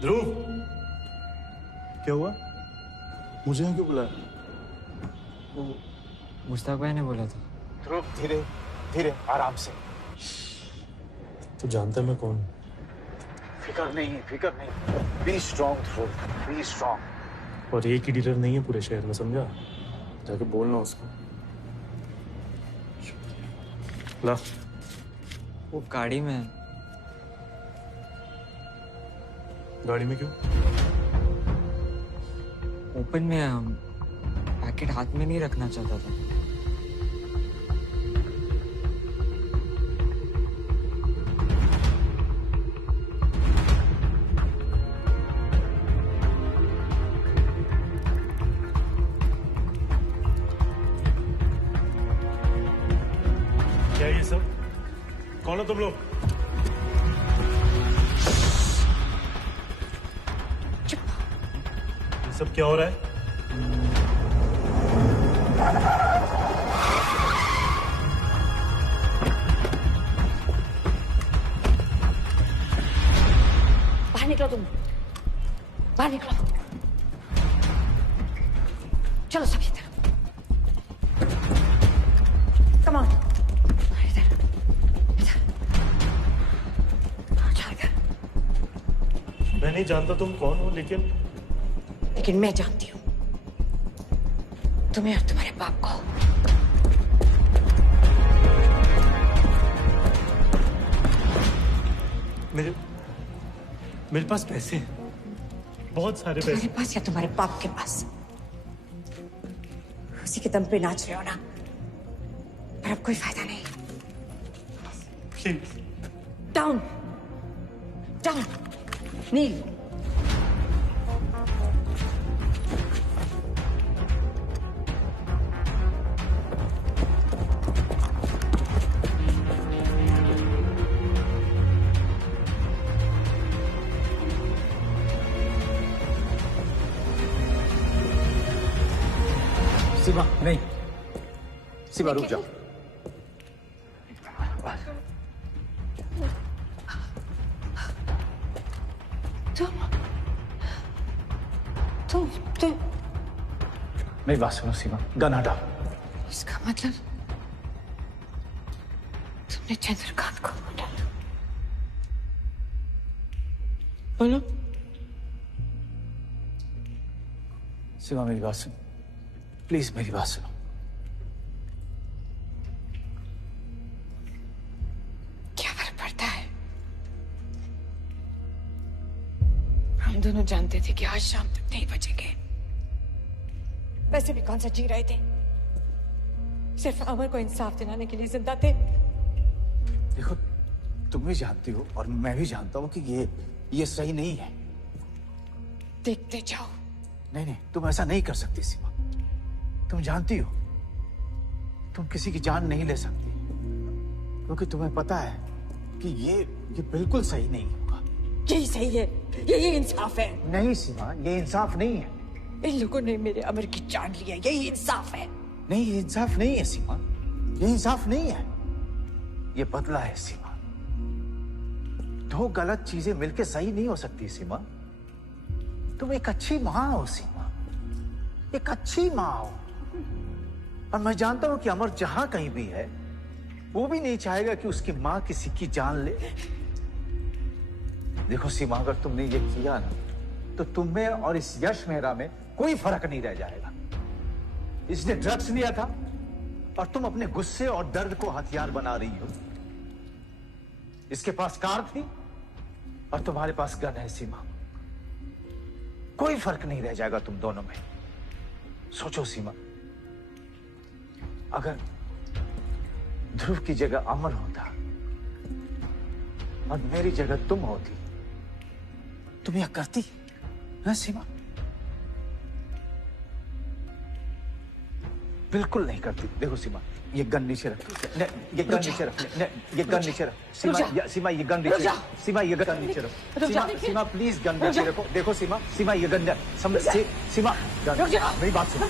ध्रुव, क्या हुआ? मुझे यहाँ क्यों बुलाया? वो मुश्ताक भाई ने बोला था। ध्रुव, धीरे आराम से। तू जानता है मैं कौन? फिकर नहीं। Be strong Dhruv, be strong. और एक ही डीलर नहीं है पूरे शहर में, समझा? जाके बोलना उसको। ला। वो गाड़ी में है। गाड़ी में क्यों? ओपन में है, हम पैकेट हाथ में नहीं रखना चाहता था। क्या ये सब? कौन हो तुम लोग? ये सब क्या हो रहा है? बाहर निकलो तुम, बाहर निकलो। चलो सब इधर। कम ऑन, इधर। मैं नहीं जानता तुम कौन हो, लेकिन मैं जानती हूँ तुम्हें और तुम्हारे बाप को। मेरे पास पैसे हैं, बहुत सारे पैसे। तुम्हारे पास या तुम्हारे बाप के पास? उसी के दम पे नाच रहे हो ना, पर अब कोई फायदा नहीं। प्लीज डाउन डाउन नील। शिवा नहीं, शिवा रुक जाओ। तुम मेरी बात सुनो शिवा, गन हटाओ। इसका मतलब तुमने चंद्रकांत को मारा। बोलो। शिवा मेरी बात सुनो, प्लीज मेरी बात सुनो। क्या फर्क पड़ता है? हम दोनों जानते थे कि आज शाम तक नहीं बचेंगे। वैसे भी कौन सा जी रहे थे? सिर्फ अमर को इंसाफ दिलाने के लिए जिंदा थे। देखो, तुम भी जानती हो और मैं भी जानता हूँ कि ये सही नहीं है। देखते जाओ। नहीं नहीं, तुम ऐसा नहीं कर सकती सीमा। तुम जानती हो तुम किसी की जान नहीं ले सकती, क्योंकि तुम्हें पता है कि ये बिल्कुल सही नहीं होगा। यही सही है, यही इंसाफ है। नहीं सीमा, ये इंसाफ नहीं है। इन लोगों ने मेरे अमर की जान लिया, यही इंसाफ है। नहीं, ये इंसाफ नहीं है सीमा, ये इंसाफ नहीं है, ये बदला है सीमा। दो गलत चीजें मिलकर सही नहीं हो सकती सीमा। तुम एक अच्छी मां हो सीमा, एक अच्छी मां हो, और मैं जानता हूं कि अमर जहां कहीं भी है वो भी नहीं चाहेगा कि उसकी मां किसी की जान ले। देखो सीमा, अगर तुमने ये किया ना तो तुम्हें और इस यश मेहरा में कोई फर्क नहीं रह जाएगा। इसने ड्रग्स लिया था और तुम अपने गुस्से और दर्द को हथियार बना रही हो। इसके पास कार थी और तुम्हारे पास गन है सीमा। कोई फर्क नहीं रह जाएगा तुम दोनों में। सोचो सीमा, अगर ध्रुव की जगह अमर होता और मेरी जगह तुम होती, तुम यह करती ना सीमा? बिल्कुल नहीं करती। देखो सीमा, ये गन नीचे रख, ये गन नीचे रख, ये गन नीचे रख सीमा, सीमा ये गन नीचे रख, सीमा ये गन नीचे रख, सीमा, सीमा प्लीज गन नीचे रखो। देखो सीमा, सीमा ये गन समझ, सीमा मेरी बात सुनो।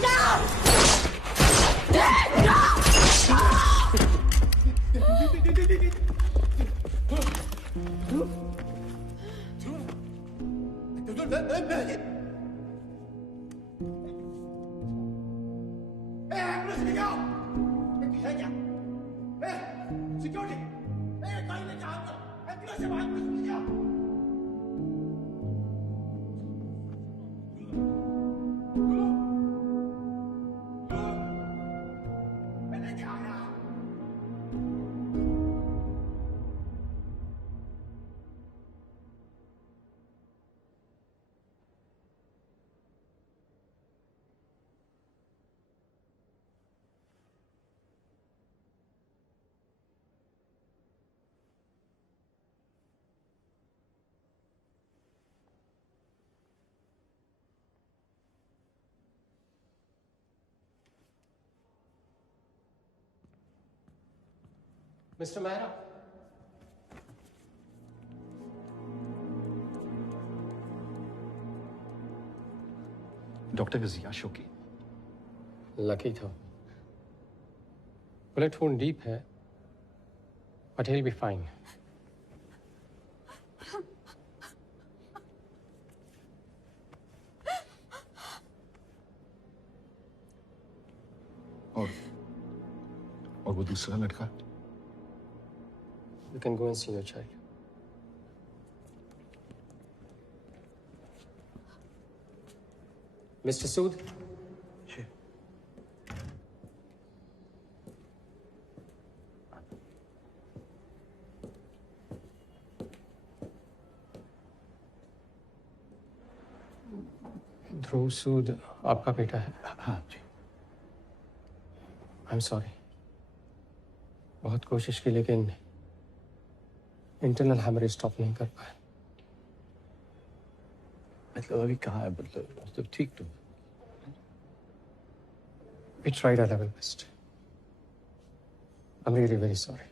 Mr. Mehra. डॉक्टर गजिया शोकी। लकी था। बुलेट wound deep है, but he'll be fine. और वो दूसरा लड़का? You can go and see your child. Mr. Sood? Sure. ध्रुव सूद आपका बेटा है? हाँ जी। I'm sorry. बहुत कोशिश की लेकिन इंटरनल हैमरेज स्टॉप नहीं कर पाए। मतलब अभी कहाँ है? मतलब ठीक तो? We tried our level best. I'm really very sorry.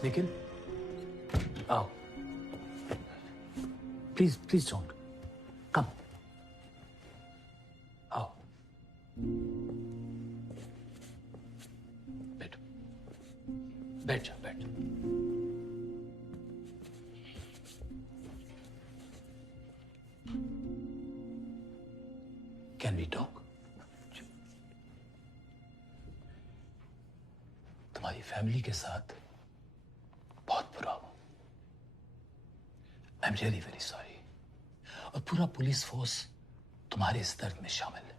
Nikhil, आओ। Please don't come. आओ, बैठो, बैठ जाओ, बैठ जाओ। Can we talk? तुम्हारी फैमिली के साथ बहुत बुरा हुआ। I am really very sorry. और पूरा पुलिस फोर्स तुम्हारे इस दर्द में शामिल है।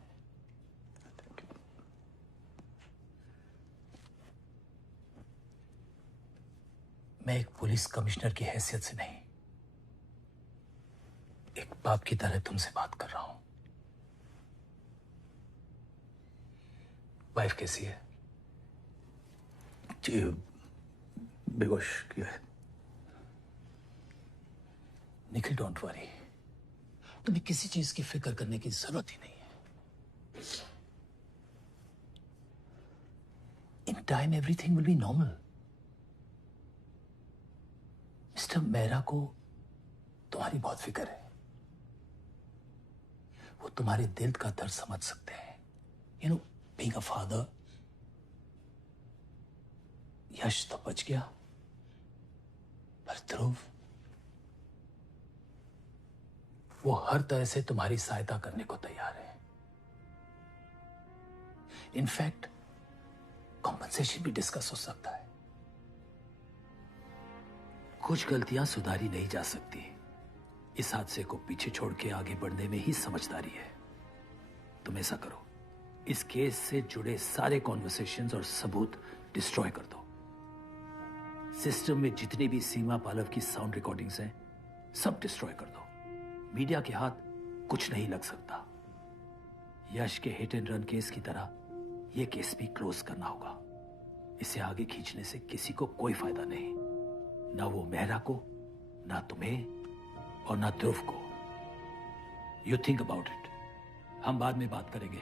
मैं एक पुलिस कमिश्नर की हैसियत से नहीं, एक बाप की तरह तुमसे बात कर रहा हूं। वाइफ कैसी है? जी, बेहोश किया है। निखिल, डोंट वरी, तुम्हें किसी चीज की फिक्र करने की जरूरत ही नहीं है। In time everything will be normal. Mister Mehra को तुम्हारी बहुत फिक्र है। वो तुम्हारे दिल का दर्द समझ सकते हैं। You know, being a father. Yash तो बच गया, पर ध्रुव, वो हर तरह से तुम्हारी सहायता करने को तैयार है। इनफैक्ट कॉम्पनसेशन भी डिस्कस हो सकता है। कुछ गलतियां सुधारी नहीं जा सकती। इस हादसे को पीछे छोड़ के आगे बढ़ने में ही समझदारी है। तुम ऐसा करो, इस केस से जुड़े सारे कॉन्वर्सेशंस और सबूत डिस्ट्रॉय कर दो। सिस्टम में जितनी भी सीमा पालव की साउंड रिकॉर्डिंग्स हैं, सब डिस्ट्रॉय कर दो। मीडिया के हाथ कुछ नहीं लग सकता। यश के हिट एंड रन केस की तरह यह केस भी क्लोज करना होगा। इसे आगे खींचने से किसी को कोई फायदा नहीं, ना वो मेहरा को, ना तुम्हें और ना ध्रुव को। You think about it. हम बाद में बात करेंगे।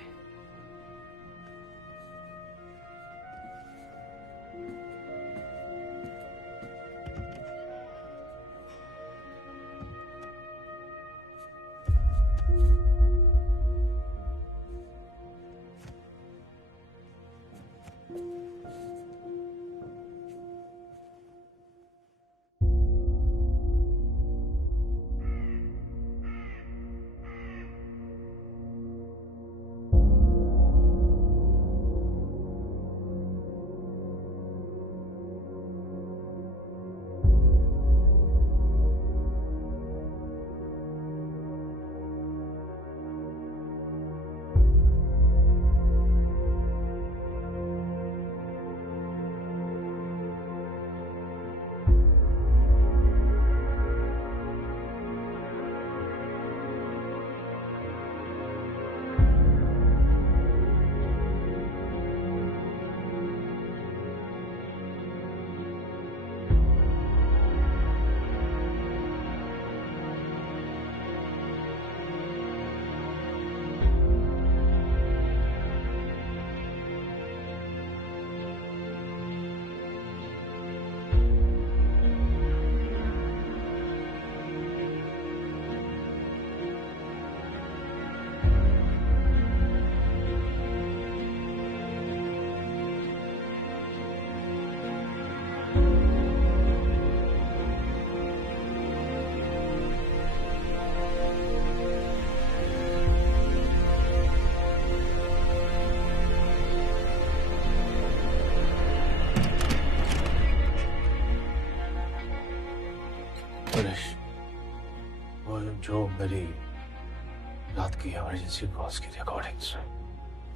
रात की इमरजेंसी कॉल्स की रिकॉर्डिंग्स।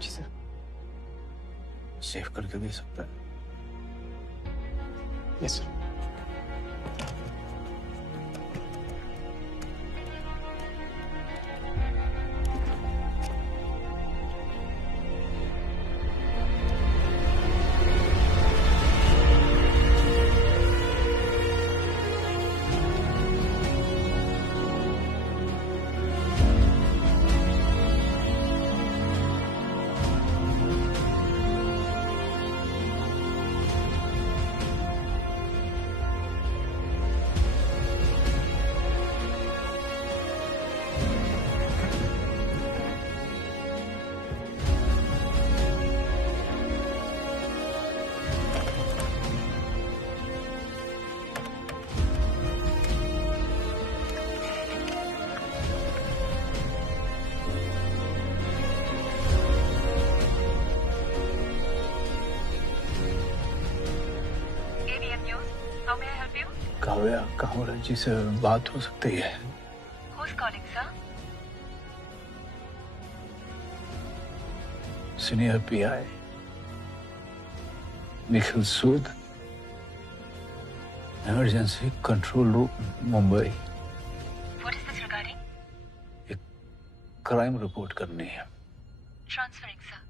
जी सर। सेव करके दे सकता है? Yes sir. काव्या कामरा जी से बात हो सकती है? Who's calling, sir? Senior PI Nikhil Sood, emergency control room Mumbai. What is this regarding? एक क्राइम रिपोर्ट करनी है। Transferring, sir.